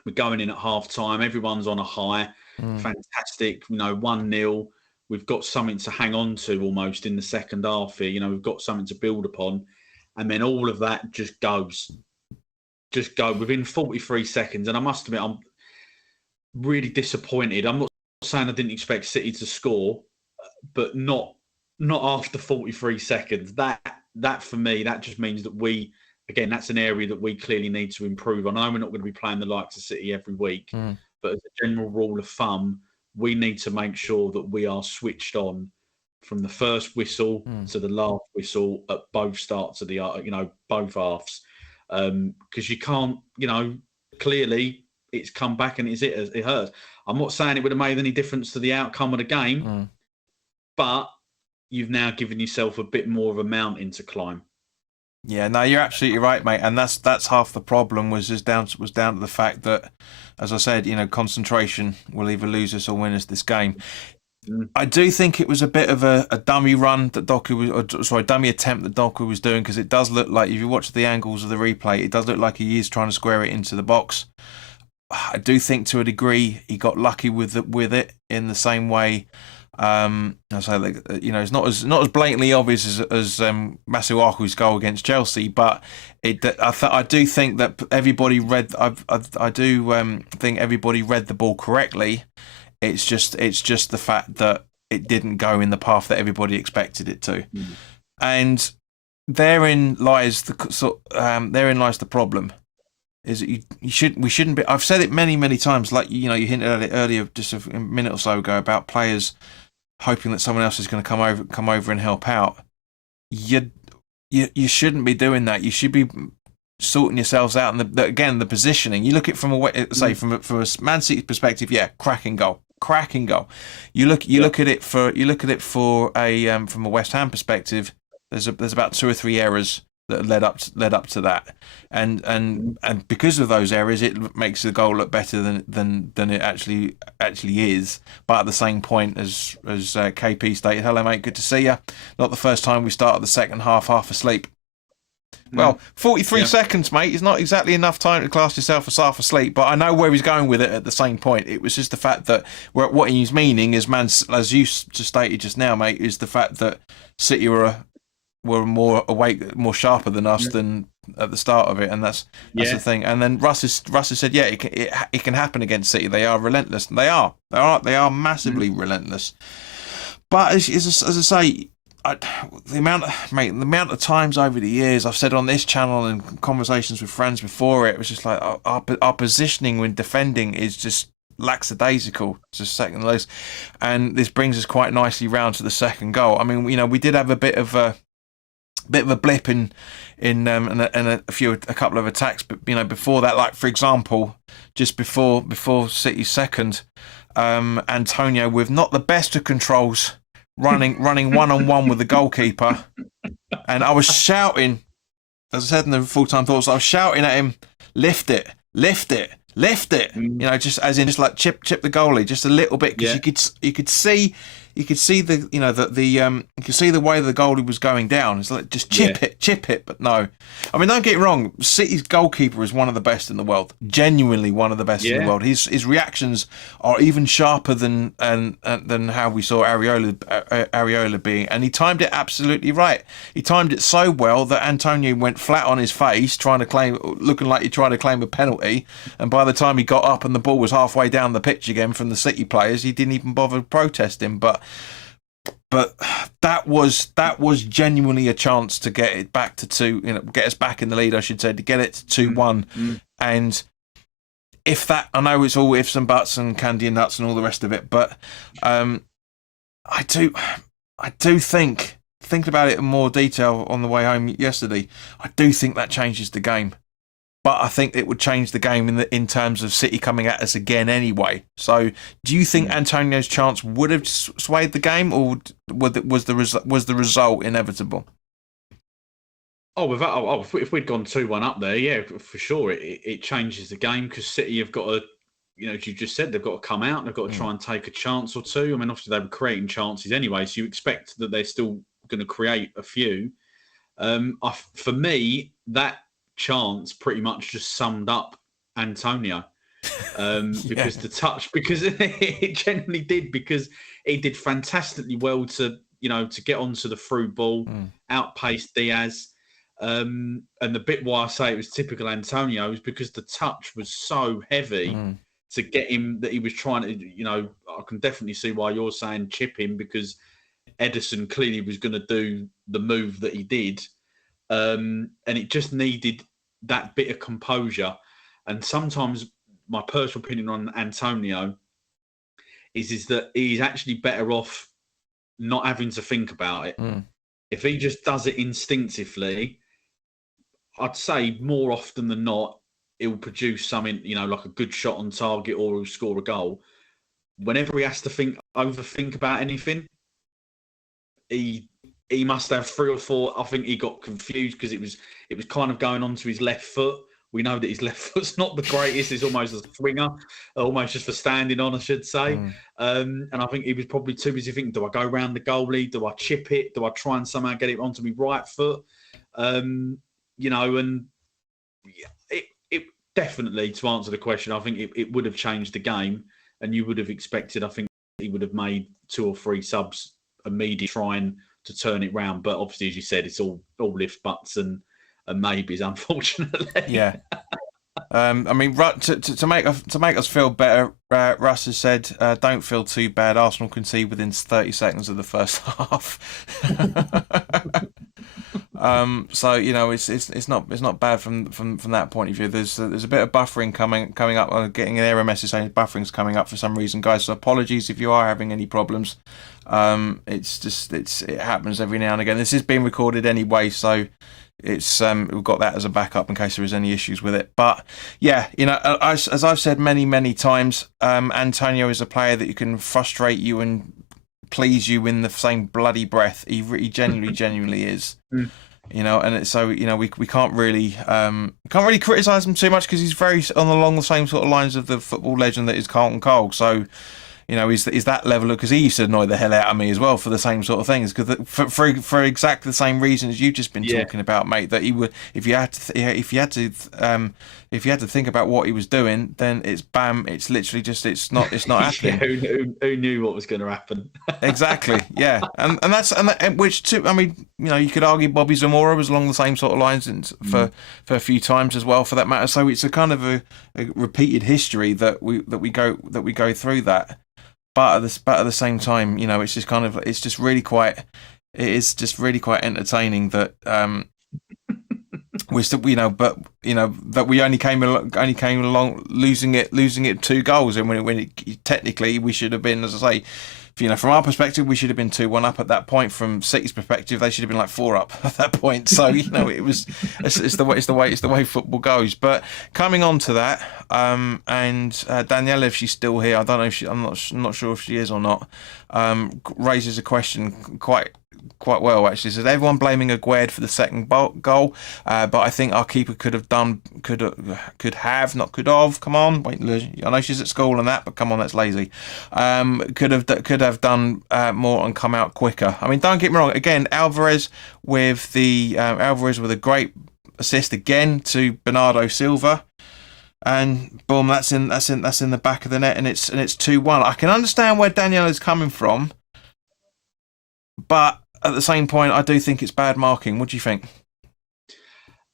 we're going in at half time. Everyone's on a high. Fantastic. 1-0. We've got something to hang on to almost in the second half here. We've got something to build upon. And then all of that just go within 43 seconds. And I must admit, I'm really disappointed. I'm not saying I didn't expect City to score, but not after 43 seconds. That for me, that just means that that's an area that we clearly need to improve. I know we're not going to be playing the likes of City every week, but as a general rule of thumb, we need to make sure that we are switched on from the first whistle to the last whistle at both starts of the, both halves. Because you can't, clearly it's come back and it hurts. I'm not saying it would have made any difference to the outcome of the game, but you've now given yourself a bit more of a mountain to climb. Yeah, no, you're absolutely right, mate, and that's half the problem was down to the fact that, as I said, concentration will either lose us or win us this game. I do think it was a bit of a dummy run that dummy attempt that Doku was doing, because it does look like, if you watch the angles of the replay, it does look like he is trying to square it into the box. I do think to a degree he got lucky with it in the same way. I say, it's not as blatantly obvious as Masuaku's goal against Chelsea, but I do think that everybody read. I do think everybody read the ball correctly. It's just the fact that it didn't go in the path that everybody expected it to, and therein lies the problem. Is that we shouldn't be. I've said it many times. Like you hinted at it earlier, just a minute or so ago, about players hoping that someone else is going to come over and help out. You shouldn't be doing that. You should be sorting yourselves out. And the positioning. You look at it from a Man City perspective. Yeah, cracking goal. You look at it for a from a West Ham perspective. There's about 2 or 3 errors that led up to that, and because of those errors, it makes the goal look better than it actually is. But at the same point, as KP stated, hello mate, good to see you. Not the first time we started the second half asleep. Well, 43 seconds, mate, is not exactly enough time to class yourself as half asleep, but I know where he's going with it at the same point. It was just the fact that what he's meaning is, man, as you just stated just now, mate, is the fact that City were more awake, more sharper than us than at the start of it, and that's the thing. And then Russ has said, yeah, it can happen against City. They are relentless. They are massively relentless. But as I say, the amount of times over the years I've said on this channel and conversations with friends before it was just like our positioning when defending is just lackadaisical, just second lowest. And this brings us quite nicely round to the second goal. I mean, we did have a bit of a blip in a couple of attacks, but before that, like for example, just before City's second, Antonio, with not the best of controls, running one-on-one with the goalkeeper, and I was shouting, as I said in the full-time thoughts, I was shouting at him, lift it, just as in just like chip the goalie just a little bit, because you could see the you could see the way the goalie was going down. It's like just chip it, but no. I mean, don't get it wrong. City's goalkeeper is one of the best in the world, genuinely one of the best in the world. His reactions are even sharper than how we saw Areola being, and he timed it absolutely right. He timed it so well that Antonio went flat on his face, looking like he tried to claim a penalty, and by the time he got up and the ball was halfway down the pitch again from the City players, he didn't even bother protesting. But that was genuinely a chance to get it back to 2, get us back in the lead, I should say, to get it to 2-1. And if that, I know it's all ifs and buts and candy and nuts and all the rest of it, but I do think, thinking about it in more detail on the way home yesterday, I do think that changes the game. But I think it would change the game in terms of City coming at us again anyway. So, do you think Antonio's chance would have swayed the game, or was the result inevitable? If we'd gone 2-1 up there, yeah, for sure, it changes the game, because City have got to, as you just said, they've got to come out and they've got to try and take a chance or two. I mean, obviously they were creating chances anyway, so you expect that they're still going to create a few. For me, that chance pretty much just summed up Antonio, because the touch, because it generally did, because he did fantastically well to get onto the through ball, outpace Diaz, and the bit why I say it was typical Antonio is because the touch was so heavy to get him that he was trying to, I can definitely see why you're saying chip him, because Ederson clearly was going to do the move that he did. And it just needed that bit of composure. And sometimes my personal opinion on Antonio is that he's actually better off not having to think about it. If he just does it instinctively, I'd say more often than not, he'll produce something, like a good shot on target, or he'll score a goal. Whenever he has to overthink about anything, he must have 3 or 4. I think he got confused because it was kind of going onto his left foot. We know that his left foot's not the greatest. It's almost a swinger, almost just for standing on, I should say. And I think he was probably too busy thinking, do I go round the goalie? Do I chip it? Do I try and somehow get it onto my right foot? And it definitely, to answer the question, I think it would have changed the game, and you would have expected, I think he would have made 2 or 3 subs immediately trying to turn it round. But obviously, as you said, it's all if, buts and maybes, unfortunately. Yeah. I mean, to make us feel better, Russ has said, "Don't feel too bad. Arsenal concede within 30 seconds of the first half." So it's not bad from that point of view. There's a bit of buffering coming up. I'm getting an error message saying buffering's coming up for some reason, guys. So apologies if you are having any problems. It happens every now and again. This is being recorded anyway, so it's we've got that as a backup in case there is any issues with it. But yeah, as I've said many times, Antonio is a player that you can frustrate you and please you in the same bloody breath. He genuinely is. And it's so we can't really criticise him too much, because he's very along the same sort of lines of the football legend that is Carlton Cole. So is that level of, because he used to annoy the hell out of me as well for the same sort of things, because for exactly the same reasons you've just been talking about, mate. That he would, if you had to think about what he was doing, then it's bam, it's literally just it's not happening. Who knew what was going to happen? Exactly, yeah, and which too. I mean, you could argue Bobby Zamora was along the same sort of lines for a few times as well, for that matter. So it's a kind of a repeated history that we go through that. But at the same time, it's just kind of, it's just really quite, it is just really quite entertaining that we're still, that we only came along losing it 2 goals, and when technically we should have been, as I say, from our perspective, we should have been 2-1 up at that point. From City's perspective, they should have been like 4 up at that point. So it was it's the way football goes. But coming on to that, and Danielle, if she's still here, I don't know if I'm not sure if she is or not, raises a question quite well, actually. Says everyone blaming Aguerd for the second goal, but I think our keeper could have. Come on, wait, I know she's at school and that, but come on, that's lazy. Could have done more and come out quicker. I mean, don't get me wrong. Again, Alvarez with a great assist again to Bernardo Silva. And boom, that's in the back of the net, and it's 2-1. I can understand where Danielle is coming from, but at the same point, I do think it's bad marking. What do you think?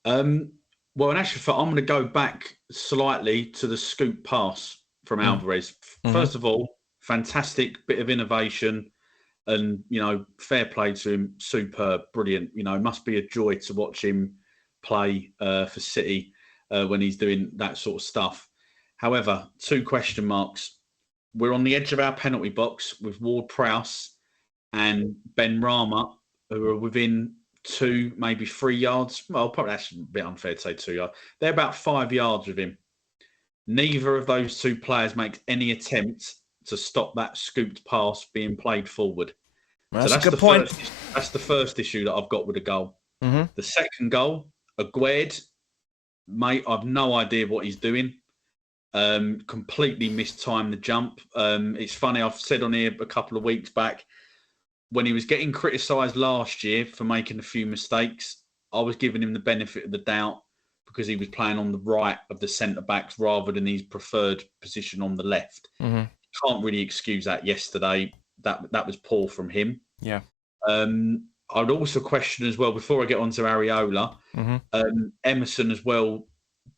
Well, in actual fact, I'm going to go back slightly to the scoop pass from Alvarez. First of all, fantastic bit of innovation, and fair play to him. Superb, brilliant. Must be a joy to watch him play for City when he's doing that sort of stuff. However, 2 question marks. We're on the edge of our penalty box with Ward-Prowse and Ben Rama, who are within 2, maybe 3 yards. Well, probably that's a bit unfair to say 2 yards. They're about 5 yards with him. Neither of those 2 players makes any attempt to stop that scooped pass being played forward. Well, that's a good point. That's the first issue that I've got with the goal. Mm-hmm. The second goal, Aguerd, mate, I've no idea what he's doing. Completely mistimed the jump. It's funny, I've said on here a couple of weeks back, when he was getting criticised last year for making a few mistakes, I was giving him the benefit of the doubt because he was playing on the right of the centre-backs rather than his preferred position on the left. Mm-hmm. Can't really excuse that yesterday. That was poor from him. Yeah. I'd also question as well, before I get on to Areola, Emerson as well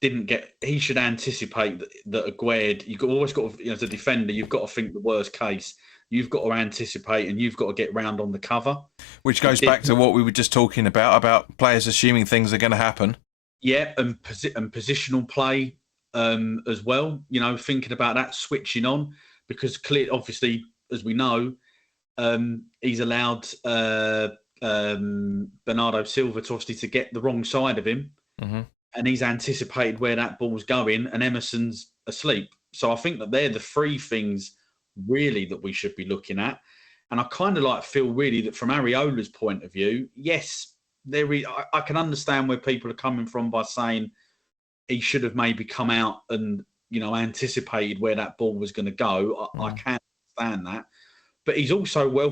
he should anticipate that Aguerd, you've always got to, as a defender, you've got to think the worst case. You've got to anticipate and you've got to get round on the cover. Which goes back to what we were just talking about players assuming things are going to happen. Yeah, and positional play as well. Thinking about that, switching on, because clearly, obviously, as we know, he's allowed Bernardo Silva to get the wrong side of him, and he's anticipated where that ball's going, and Emerson's asleep. So I think that they're the 3 things really that we should be looking at. And I kind of feel really that from Areola's point of view, yes, I can understand where people are coming from by saying he should have maybe come out and anticipated where that ball was going to go. I can understand that, but he's also well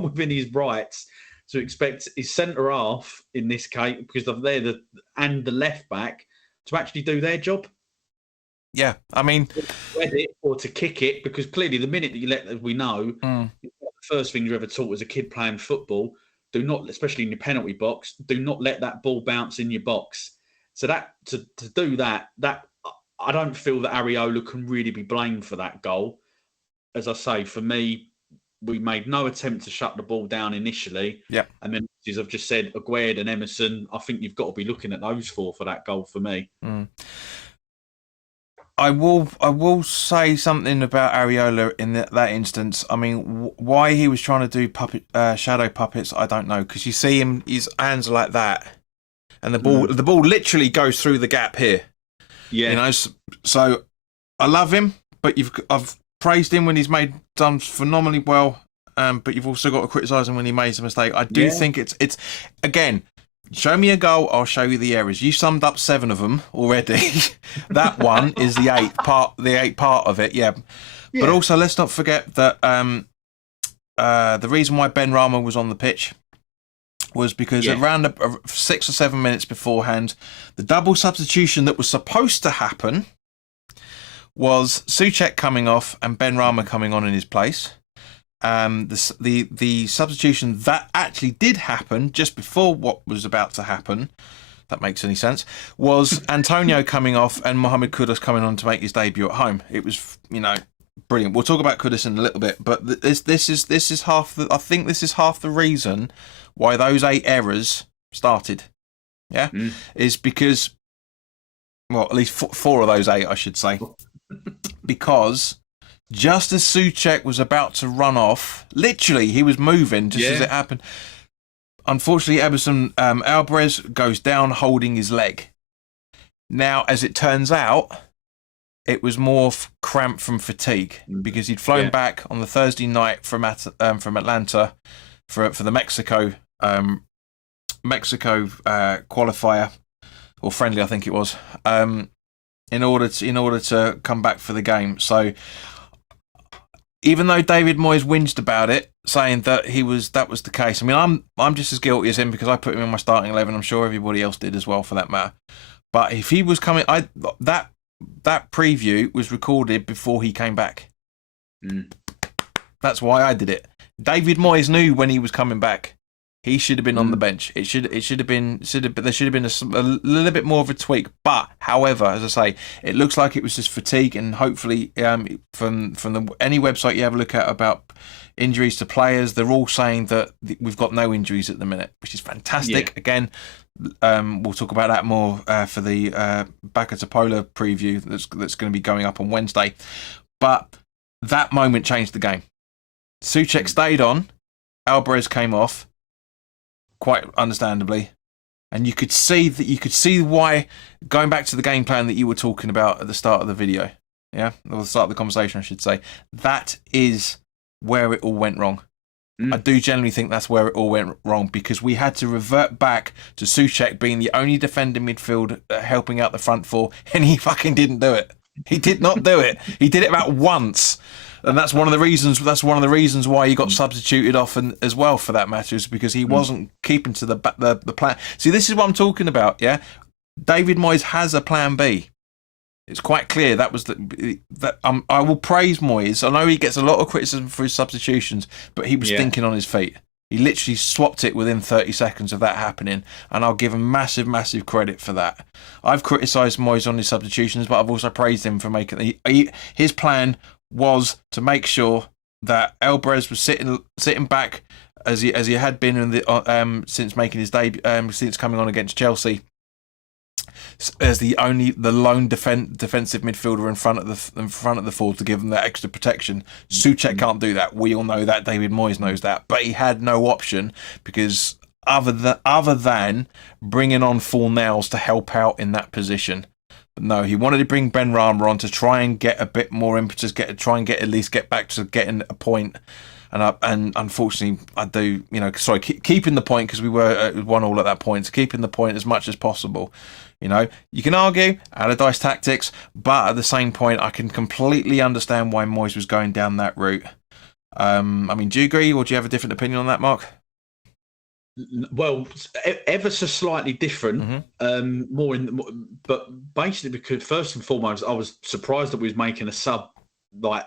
within his rights to expect his centre half in this case, because they're and the left back, to actually do their job. Yeah, I mean, to wed it or to kick it, because clearly the minute that you let, as we know, the first thing you're ever taught as a kid playing football, do not, especially in your penalty box, do not let that ball bounce in your box. So that to do that I don't feel that Areola can really be blamed for that goal. As I say, for me, we made no attempt to shut the ball down initially. Yeah, and then, as I've just said, Aguerd and Emerson, I think you've got to be looking at those 4 for that goal for me. I will say something about Areola in that instance. I mean, why he was trying to do shadow puppets, I don't know. Because you see him, his hands are like that, and the ball literally goes through the gap here. Yeah, So I love him, but I've praised him when he's done phenomenally well. But you've also got to criticise him when he makes a mistake. I do think it's again. Show me a goal, I'll show you the errors. You summed up 7 of them already. That one is the eighth part of it, yeah. But also, let's not forget that the reason why Ben Rama was on the pitch was because around 6 or 7 minutes beforehand, the double substitution that was supposed to happen was Souček coming off and Ben Rama coming on in his place. The substitution that actually did happen just before what was about to happen, if that makes any sense, was Antonio coming off and Mohamed Kudus coming on to make his debut at home. It was, brilliant. We'll talk about Kudus in a little bit, but this is half the, I think this is half the reason why those 8 errors started. Yeah, is because, well, at least 4 of those 8, I should say, because just as Souček was about to run off, literally he was moving just as it happened. Unfortunately, Emerson Alvarez goes down holding his leg. Now, as it turns out, it was more cramp from fatigue because he'd flown back on the Thursday night from Atlanta for the Mexico qualifier or friendly, I think it was, in order to come back for the game. So, even though David Moyes whinged about it, saying that that was the case. I mean, I'm just as guilty as him because I put him in my starting 11. I'm sure everybody else did as well, for that matter. But if he was coming, that preview was recorded before he came back. That's why I did it. David Moyes knew when he was coming back. He should have been on the bench. There should have been a little bit more of a tweak. But however, as I say, it looks like it was just fatigue, and hopefully, from any website you have a look at about injuries to players, they're all saying that we've got no injuries at the minute, which is fantastic. Yeah. Again, we'll talk about that more for the Bacca Topola preview that's going to be going up on Wednesday. But that moment changed the game. Souček stayed on. Alvarez came off. Quite understandably, and you could see why, going back to the game plan that you were talking about at the start of the video, or the start of the conversation, I should say, that is where it all went wrong. I do generally think that's where it all went wrong, because we had to revert back to Souček being the only defending midfield helping out the front four, and he fucking didn't do it. He did not do it. He did it about once. And that's one of the reasons. That's one of the reasons why he got substituted off, and as well, for that matter, is because he wasn't keeping to the plan. See, this is what I'm talking about. Yeah, David Moyes has a plan B. It's quite clear that was I will praise Moyes. I know he gets a lot of criticism for his substitutions, but he was thinking on his feet. He literally swapped it within 30 seconds of that happening, and I'll give him massive, massive credit for that. I've criticised Moyes on his substitutions, but I've also praised him for making his plan was to make sure that Alvarez was sitting back as he had been in the since making his debut, since coming on against Chelsea, as the lone defensive midfielder in front of the four to give them that extra protection. Souček can't do that. We all know that. David Moyes knows that, but he had no option, because other than bringing on Fornals to help out in that position. But no, he wanted to bring Ben Rama on to try and get a bit more impetus, at least get back to getting a point. And unfortunately, I do, keeping the point, because we were 1-1 at that point, so keeping the point as much as possible. You can argue Allardyce tactics, but at the same point, I can completely understand why Moyes was going down that route. I mean, do you agree, or do you have a different opinion on that, Mark? Well, ever so slightly different. But basically, because first and foremost, I was surprised that we was making a sub like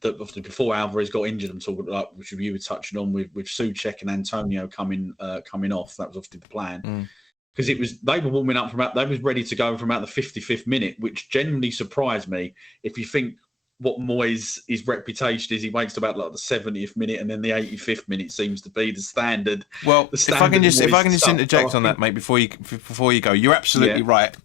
before Alvarez got injured. I'm talking like, which you were touching on with Souček and Antonio coming off. That was obviously the plan, because they were warming up they was ready to go from about the 55th minute, which genuinely surprised me. If you think what Moyes' his reputation is, he waits to about like the 70th minute, and then the 85th minute seems to be the standard. Well, if I can just interject on that, mate, before you go, you're absolutely right.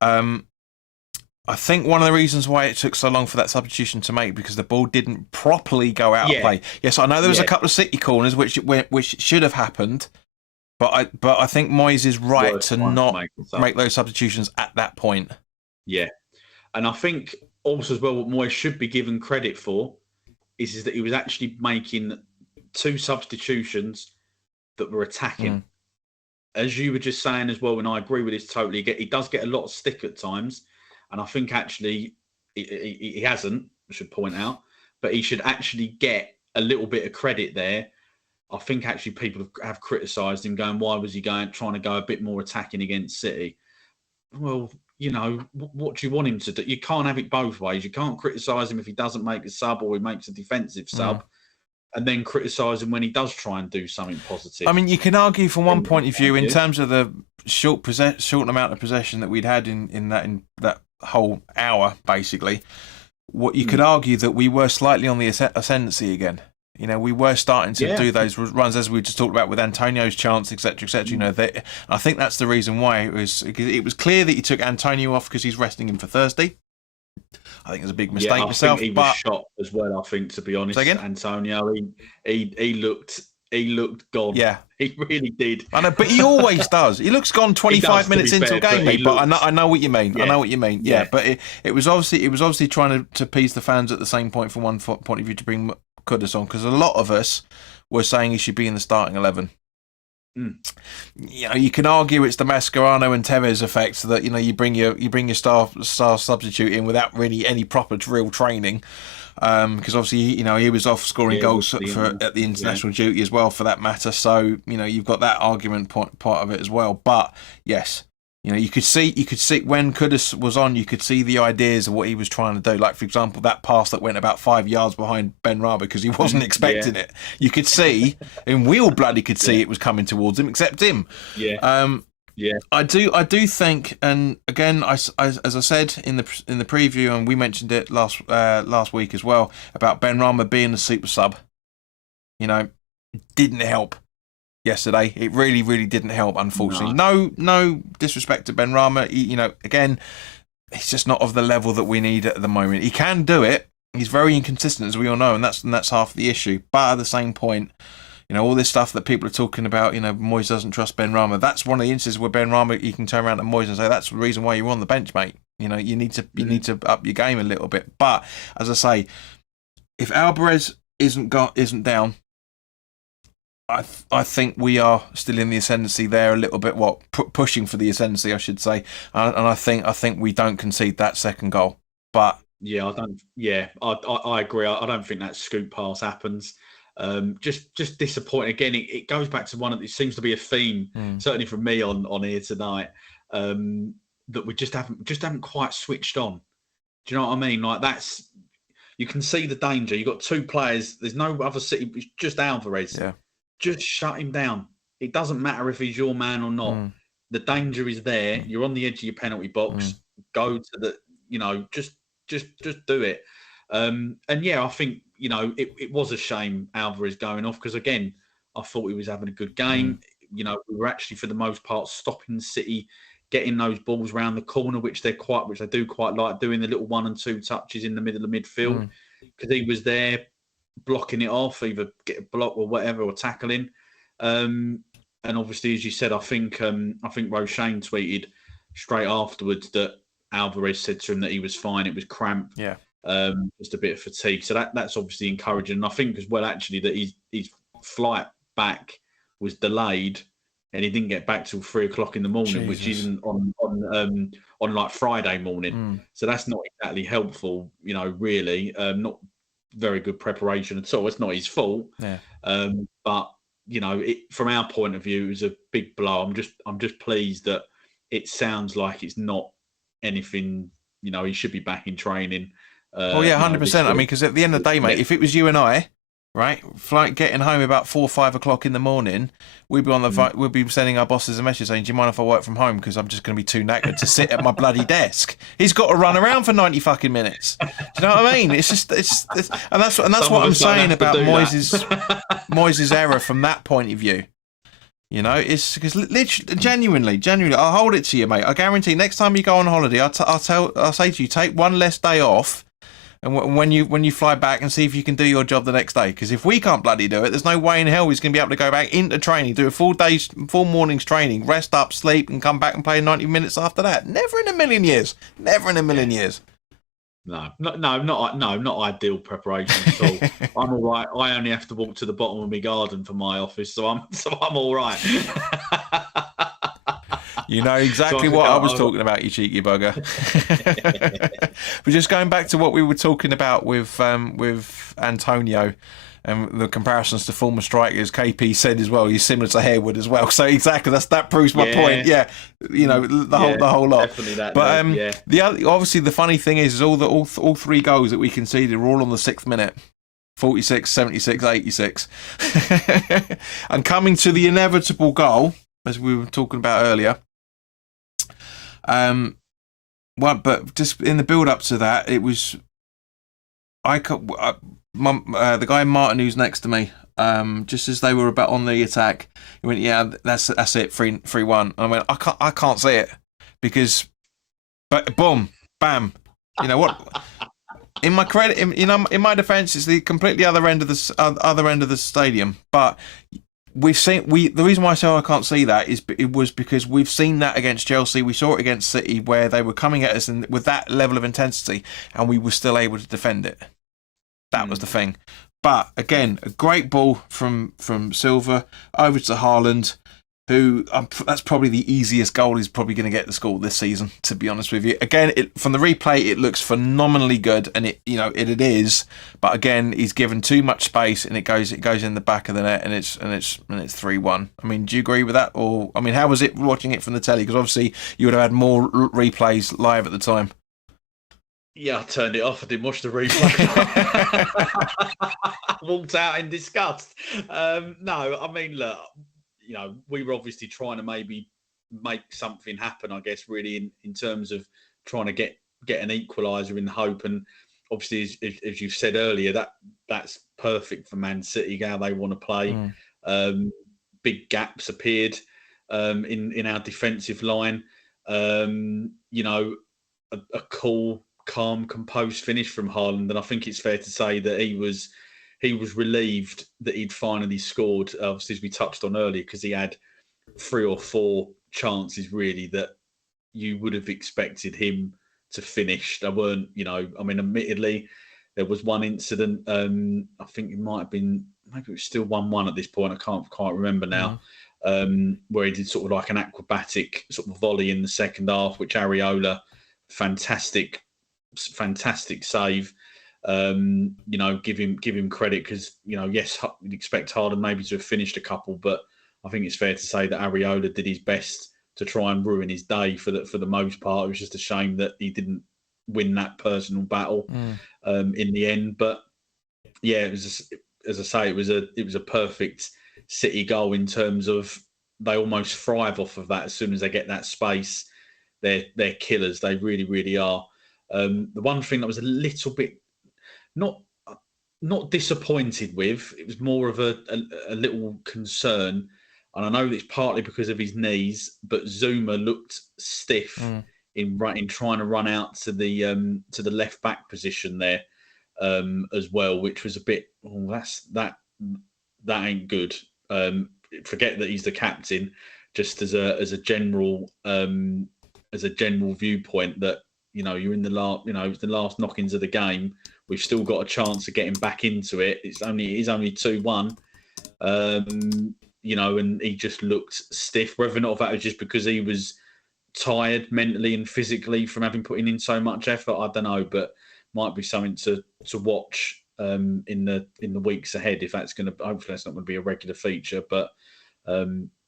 I think one of the reasons why it took so long for that substitution to make, because the ball didn't properly go out of play. Yes, I know there was a couple of City corners which should have happened, but I think Moyes is right to not make those substitutions at that point. Yeah, and I think also as well, what Moyes should be given credit for is that he was actually making 2 substitutions that were attacking. as you were just saying as well, and I agree with this totally, he does get a lot of stick at times. And I think actually he hasn't, I should point out, but he should actually get a little bit of credit there. I think actually people have criticised him, going, why was he trying to go a bit more attacking against City? Well, what do you want him to do? You can't have it both ways. You can't criticise him if he doesn't make a sub or he makes a defensive sub, and then criticise him when he does try and do something positive. I mean, you can argue from one point of view in terms of the short amount of possession that we'd had in that whole hour, basically. What you could argue that we were slightly on the ascendancy again. We were starting to do those runs, as we just talked about with Antonio's chance, etc., etc. I think that's the reason why it was clear that he took Antonio off because he's resting him for Thursday. I think it was a big mistake myself. Think he was shot as well. I think, to be honest, Antonio, he looked gone. Yeah, he really did. I know, but he always does. He looks gone 25 minutes into a game, mate. But I know what you mean. Yeah. I know what you mean. Yeah, but it was obviously trying to appease the fans at the same point, from one point of view, to bring Kudus on, because a lot of us were saying he should be in the starting 11. You can argue it's the Mascherano and Tevez effect, that you bring your star substitute in without really any proper real training, because obviously he was off scoring goals at the international duty as well, for that matter. So you've got that argument part of it as well. But yes, you could see when Kudus was on, you could see the ideas of what he was trying to do. Like, for example, that pass that went about 5 yards behind Benrahma because he wasn't expecting it. You could see, and we all bloody could see it was coming towards him, except him. Yeah. I do think, and again, as I said in the preview, and we mentioned it last week as well, about Benrahma being a super sub. Didn't help yesterday. It really, really didn't help, unfortunately. No disrespect to Benrahma. Again, he's just not of the level that we need at the moment. He can do it. He's very inconsistent, as we all know, and that's half the issue. But at the same point, all this stuff that people are talking about, Moyes doesn't trust Benrahma. That's one of the instances where Benrahma, you can turn around to Moyes and say, that's the reason why you're on the bench, mate. You need to up your game a little bit. But as I say, if Alvarez isn't down, I think we are still in the ascendancy there a little bit. Pushing for the ascendancy, I should say, and I think we don't concede that second goal. But I agree. I don't think that scoop pass happens. Just disappointing again. It goes back to it seems to be a theme, certainly from me on here tonight, that we just haven't quite switched on. Do you know what I mean? Like, you can see the danger. You've got two players. There's no other City. It's just Alvarez. Yeah. Just shut him down. It doesn't matter if he's your man or not. The danger is there. You're on the edge of your penalty box. Go to the, just do it. I think, it was a shame Alvarez going off, because again, I thought he was having a good game. We were actually, for the most part, stopping City getting those balls round the corner, which they do quite like, doing the little 1 and 2 touches in the middle of midfield, because he was there blocking it off, either get a block or whatever, or tackling. And obviously, as you said, I think Roshane tweeted straight afterwards that Alvarez said to him that he was fine. It was cramp. Yeah. Just a bit of fatigue. So that's obviously encouraging. And I think as well, actually, that his flight back was delayed, and he didn't get back till 3 o'clock in the morning, which isn't on like Friday morning. So that's not exactly helpful, really. Not very good preparation at all. It's not his fault. Yeah. But from our point of view, it was a big blow. I'm just pleased that it sounds like it's not anything. He should be back in training. 100%. I mean, because at the end of the day, mate, if it was you and I, right, getting home about 4 or 5 o'clock in the morning, we'd be on we'd be sending our bosses a message saying, "Do you mind if I work from home? Because I'm just going to be too knackered to sit at my bloody desk." He's got to run around for 90 fucking minutes. Do you know what I mean? It's and that's what I'm saying about Moyes' error from that point of view. It's because literally, genuinely, I'll hold it to you, mate. I guarantee next time you go on holiday, I'll say to you, take one less day off, and when you fly back, and see if you can do your job the next day. Because if we can't bloody do it, there's no way in hell he's going to be able to go back into training, do a full morning's training, rest up, sleep, and come back and play 90 minutes after that. Never in a million years. Never in a million years. No, not ideal preparation at all. I'm all right. I only have to walk to the bottom of my garden for my office, so I'm all right. You know exactly what I was talking about, you cheeky bugger. But just going back to what we were talking about with Antonio and the comparisons to former strikers, KP said as well, he's similar to Harewood as well. So exactly, that proves my point. Yeah, you know, the whole lot. Definitely that. But obviously the funny thing is all three goals that we conceded were all on the 6th minute. 46, 76, 86. And coming to the inevitable goal, as we were talking about earlier, but just in the build up to that, it was the guy Martin who's next to me, just as they were about on the attack, he went, "Yeah, that's it, 3-1." And I went, I can't see it because, but boom, bam, you know what? In my credit, in my defence, it's the completely other end of the stadium. But we've seen the reason why I say I can't see that is it was because we've seen that against Chelsea. We saw it against City where they were coming at us with that level of intensity, and we were still able to defend it. That was the thing. But again, a great ball from Silva over to Haaland, who that's probably the easiest goal he's probably going to get the score this season, to be honest with you. Again, from the replay, it looks phenomenally good, and it is. But again, he's given too much space, and it goes in the back of the net, and it's 3-1. I mean, do you agree with that? Or I mean, how was it watching it from the telly? Because obviously you would have had more replays live at the time. Yeah, I turned it off. I didn't watch the replay. I walked out in disgust. No, I mean, look, you know, we were obviously trying to maybe make something happen, I guess, really in terms of trying to get an equaliser in hope. And obviously, as you've said earlier, that's perfect for Man City, how they want to play. Big gaps appeared in our defensive line. You know, a cool, calm, composed finish from Haaland, and I think it's fair to say that he was relieved that he'd finally scored. Obviously, as we touched on earlier, because he had 3 or 4 chances really that you would have expected him to finish. They weren't, you know. I mean, admittedly, there was one incident. I think it might have been, maybe it was still 1-1 at this point. I can't quite remember now. Where he did sort of like an acrobatic sort of volley in the second half, which Areola, fantastic save. You know, give him credit because, you know, yes, you'd expect Haaland maybe to have finished a couple, but I think it's fair to say that Areola did his best to try and ruin his day for the most part. It was just a shame that he didn't win that personal battle in the end. But yeah, it was just, as I say, it was a perfect City goal in terms of they almost thrive off of that. As soon as they get that space, they're killers. They really, really are. The one thing that was a little bit not disappointed with, it was more of a little concern, and I know it's partly because of his knees, but Zuma looked stiff in trying to run out to the left back position there as well, which was a bit, that ain't good. Forget that he's the captain, just as a general viewpoint, that, you know, you're in the last knockings of the game. We've still got a chance of getting back into it. It is only 2-1. You know, and he just looked stiff. Whether or not that was just because he was tired mentally and physically from having put in so much effort, I don't know, but might be something to watch in the weeks ahead, if that's going to, hopefully that's not going to be a regular feature. But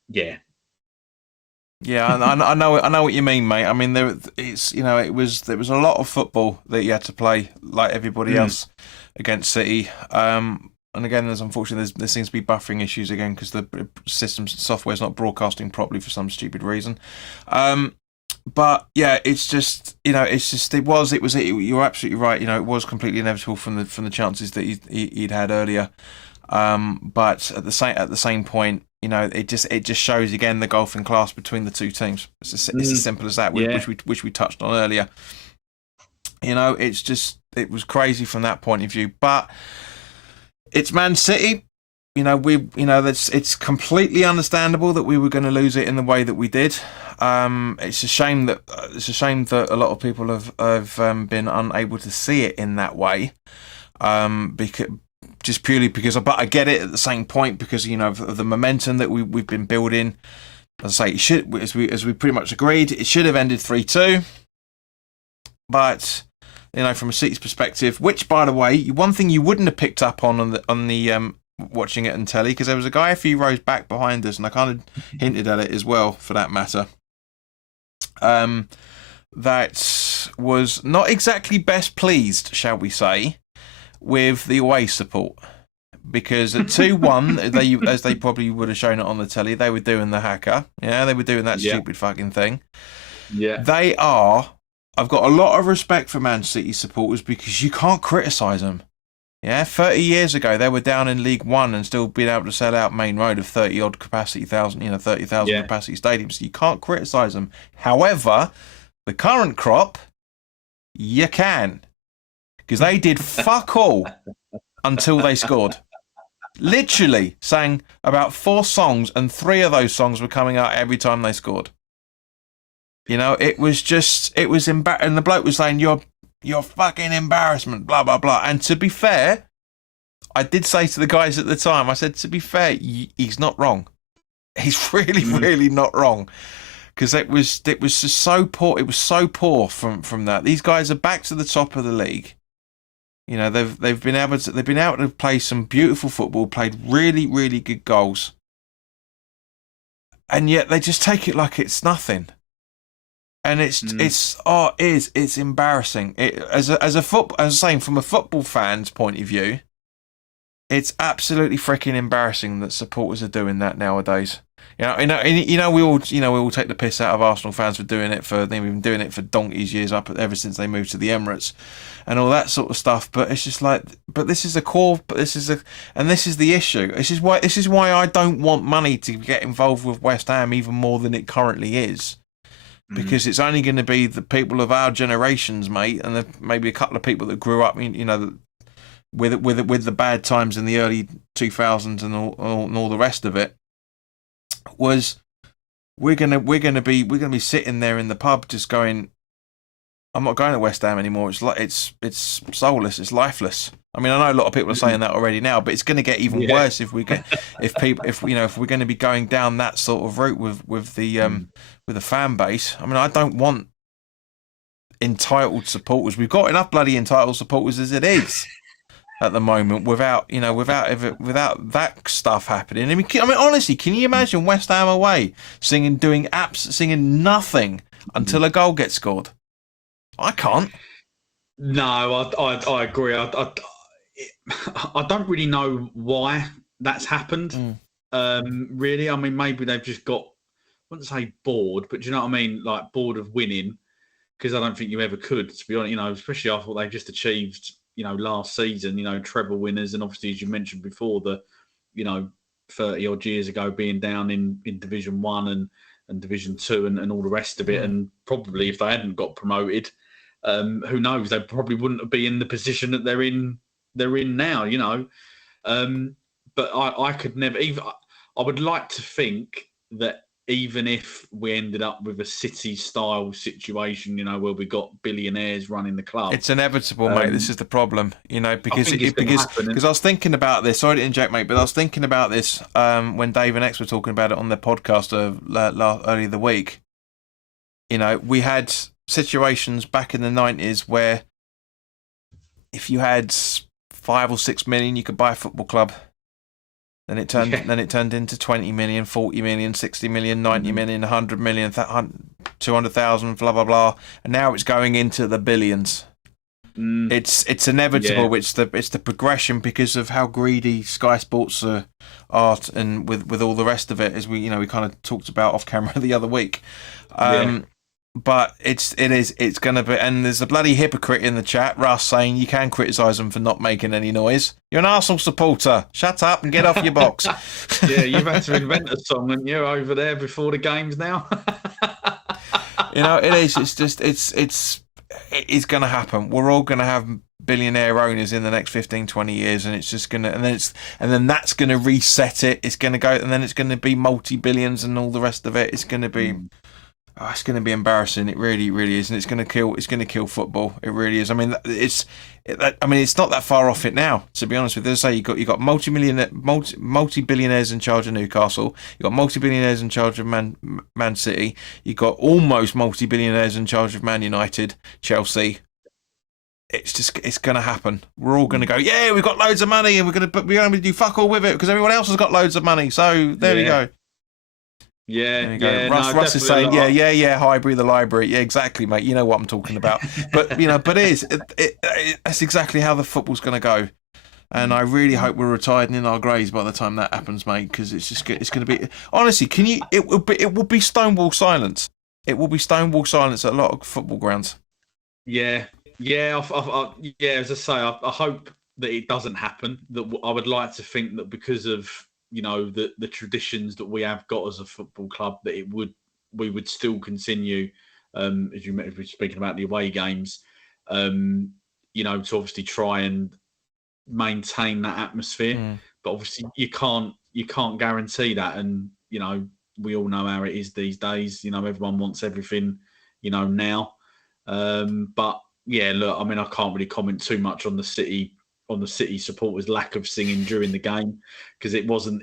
yeah. Yeah, I know what you mean, mate. I mean, there was a lot of football that you had to play like everybody else against City. And again, unfortunately, there seems to be buffering issues again because the software's not broadcasting properly for some stupid reason. But yeah, it's just, you know, you're absolutely right. You know, it was completely inevitable from the chances that he'd had earlier. But at the same point, you know, it just shows again the golfing class between the two teams. It's as simple as that, which we touched on earlier. You know, it was crazy from that point of view. But it's Man City. You know, it's completely understandable that we were going to lose it in the way that we did. It's a shame that a lot of people have been unable to see it in that way. But I get it at the same point because, you know, of the momentum that we've been building. As I say, it should, as we pretty much agreed, it should have ended 3-2. But from a City's perspective, which, by the way, one thing you wouldn't have picked up on the watching it on telly, because there was a guy a few rows back behind us, and I kind of hinted at it as well, for that matter. That was not exactly best pleased, shall we say, with the away support. Because at 2-1, as they probably would have shown it on the telly, they were doing the hacker. Yeah, they were doing that stupid fucking thing. Yeah. They are. I've got a lot of respect for Man City supporters because you can't criticise them. Yeah, 30 years ago, they were down in League One and still being able to sell out Main Road of 30-odd capacity, 30,000 capacity stadiums. You can't criticise them. However, the current crop, you can. Because they did fuck all until they scored. Literally sang about 4 songs, and 3 of those songs were coming out every time they scored. It was embarrassing. And the bloke was saying, you're fucking embarrassment, blah, blah, blah. And to be fair, I did say to the guys at the time, I said, to be fair, he's not wrong. He's really, really not wrong. Because it was just so poor. It was so poor from that. These guys are back to the top of the league. They've been able to play some beautiful football, played really, really good goals, and yet they just take it like it's nothing. And it's embarrassing. As I'm saying, from a football fan's point of view, it's absolutely freaking embarrassing that supporters are doing that nowadays. We all take the piss out of Arsenal fans for doing it. They've been doing it for donkey's years ever since they moved to the Emirates, and all that sort of stuff. But it's just like, but this is the core. This is the issue. This is why I don't want money to get involved with West Ham even more than it currently is, because it's only going to be the people of our generations, mate, and maybe a couple of people that grew up, with the bad times in the early 2000s and all the rest of it. We're gonna be sitting there in the pub just going, I'm not going to West Ham anymore. It's soulless. It's lifeless. I mean, I know a lot of people are saying that already now, but it's going to get even worse if we're going to be going down that sort of route with the fan base. I mean, I don't want entitled supporters. We've got enough bloody entitled supporters as it is at the moment, without that stuff happening. I mean, honestly, can you imagine West Ham away singing nothing until a goal gets scored? I can't. No, I agree. I don't really know why that's happened. Really, I mean, maybe they've just got, I wouldn't say bored, but do you know what I mean? Like bored of winning, because I don't think you ever could, to be honest. Especially after what they've just achieved. Last season, treble winners, and obviously, as you mentioned before, 30 odd years ago being down in Division 1 and Division 2 and all the rest of it. And probably if they hadn't got promoted, who knows, they probably wouldn't be in the position that they're in now, But I could never, I would like to think that even if we ended up with a City-style situation, where we got billionaires running the club, it's inevitable, mate. This is the problem, because I was thinking about this. Sorry to interject, mate, but I was thinking about this when Dave and X were talking about it on their podcast earlier the week. We had situations back in the 90s where if you had 5 or 6 million, you could buy a football club. Then it turned into 20 million, 40 million, 60 million, 90 million, 100 million, 200,000, blah, blah, blah. And now it's going into the billions. It's inevitable. Yeah. It's the progression because of how greedy Sky Sports are, and with all the rest of it, as we kind of talked about off camera the other week. But it's going to be, and there's a bloody hypocrite in the chat, Russ, saying you can criticise them for not making any noise. You're an Arsenal supporter. Shut up and get off your box. Yeah, you've had to invent a song, haven't you, over there before the games now? It is. It's just, it's going to happen. We're all going to have billionaire owners in the next 15, 20 years, and it's just going to, and then that's going to reset it. It's going to go, and then it's going to be multi-billions and all the rest of it. It's going to be... Oh, it's going to be embarrassing. It really, really is, and it's going to kill. It's going to kill football. It really is. I mean, it's not that far off it now. To be honest with you, as I say, you got multi-billionaires in charge of Newcastle. You got multi-billionaires in charge of Man City. You got almost multi-billionaires in charge of Man United, Chelsea. It's going to happen. We're all going to go, yeah, we've got loads of money, and we're going to do fuck all with it because everyone else has got loads of money. So there we go. Yeah, There you go. yeah. Russ is saying, yeah, Highbury the library. Yeah, exactly, mate. You know what I'm talking about. But but that's exactly how the football's going to go. And I really hope we're retired and in our graves by the time that happens, mate. Because it's going to be honestly. It will be stonewall silence. It will be stonewall silence at a lot of football grounds. Yeah, yeah, yeah. As I say, I hope that it doesn't happen. That I would like to think that because of the traditions that we have got as a football club, that we would still continue. As you were speaking about the away games, to obviously try and maintain that atmosphere. But obviously you can't guarantee that, and we all know how it is these days. Everyone wants everything, now. But yeah, look, I mean, I can't really comment too much on the City supporters' lack of singing during the game because it wasn't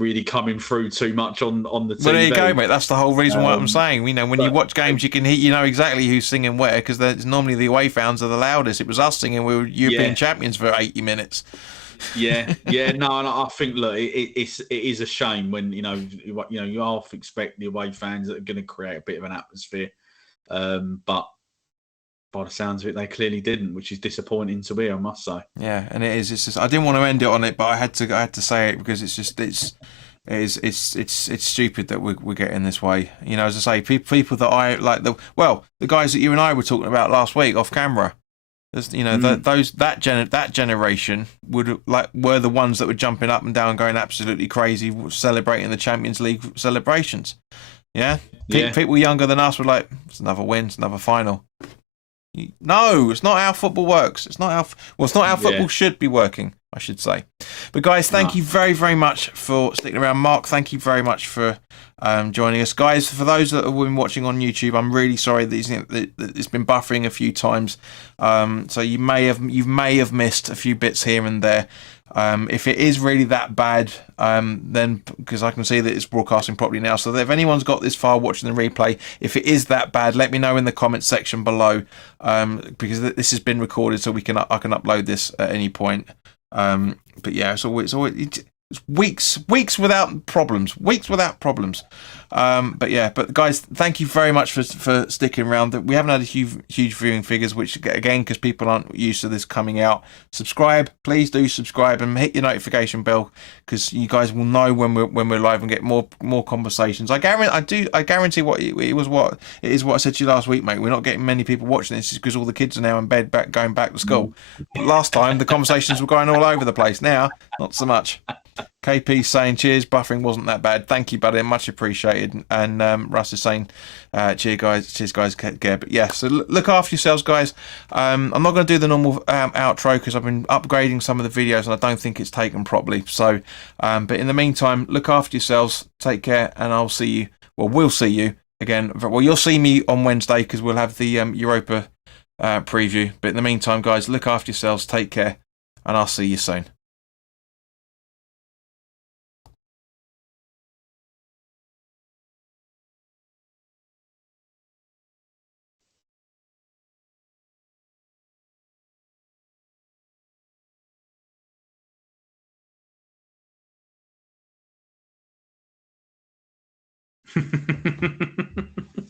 really coming through too much on the TV. Well, there you go, mate. That's the whole reason why I'm saying. When you watch games, you can hear, exactly who's singing where because normally the away fans are the loudest. It was us singing. We were European champions for 80 minutes. Yeah. No, and I think look, it is a shame when you half expect the away fans that are going to create a bit of an atmosphere, but by the sounds of it, they clearly didn't, which is disappointing to hear, I must say. Yeah, and it is. It's just I didn't want to end it on it, but I had to say it because it's stupid that we're getting this way. As I say, people that I like the guys that you and I were talking about last week off camera. That generation were the ones that were jumping up and down, going absolutely crazy, celebrating the Champions League celebrations. Yeah, people younger than us were like, it's another win, it's another final. No, it's not how football works. It's not how football should be working, I should say. But guys, thank you very, very much for sticking around. Mark, thank you very much for joining us. Guys, for those that have been watching on YouTube, I'm really sorry that it's been buffering a few times. So you may have missed a few bits here and there. If it is really that bad, then because I can see that it's broadcasting properly now, so that if anyone's got this far watching the replay, if it is that bad, let me know in the comments section below, because this has been recorded, so I can upload this at any point. But yeah, it's weeks without problems. But guys, thank you very much for sticking around. We haven't had a huge viewing figures, which again, because people aren't used to this coming out. Subscribe, please do subscribe and hit your notification bell, because you guys will know when we're live and get more conversations. I guarantee what it is what I said to you last week, mate. We're not getting many people watching this because all the kids are now in bed, going back to school. But last time the conversations were going all over the place. Now, not so much. KP saying cheers, buffering wasn't that bad. Thank you, buddy, much appreciated. And Russ is saying cheers guys, care. But yeah, so look after yourselves, guys. I'm not going to do the normal outro because I've been upgrading some of the videos and I don't think it's taken properly. So but in the meantime, look after yourselves, take care, and we'll see you again. Well, you'll see me on Wednesday because we'll have the Europa preview. But in the meantime, guys, look after yourselves, take care, and I'll see you soon.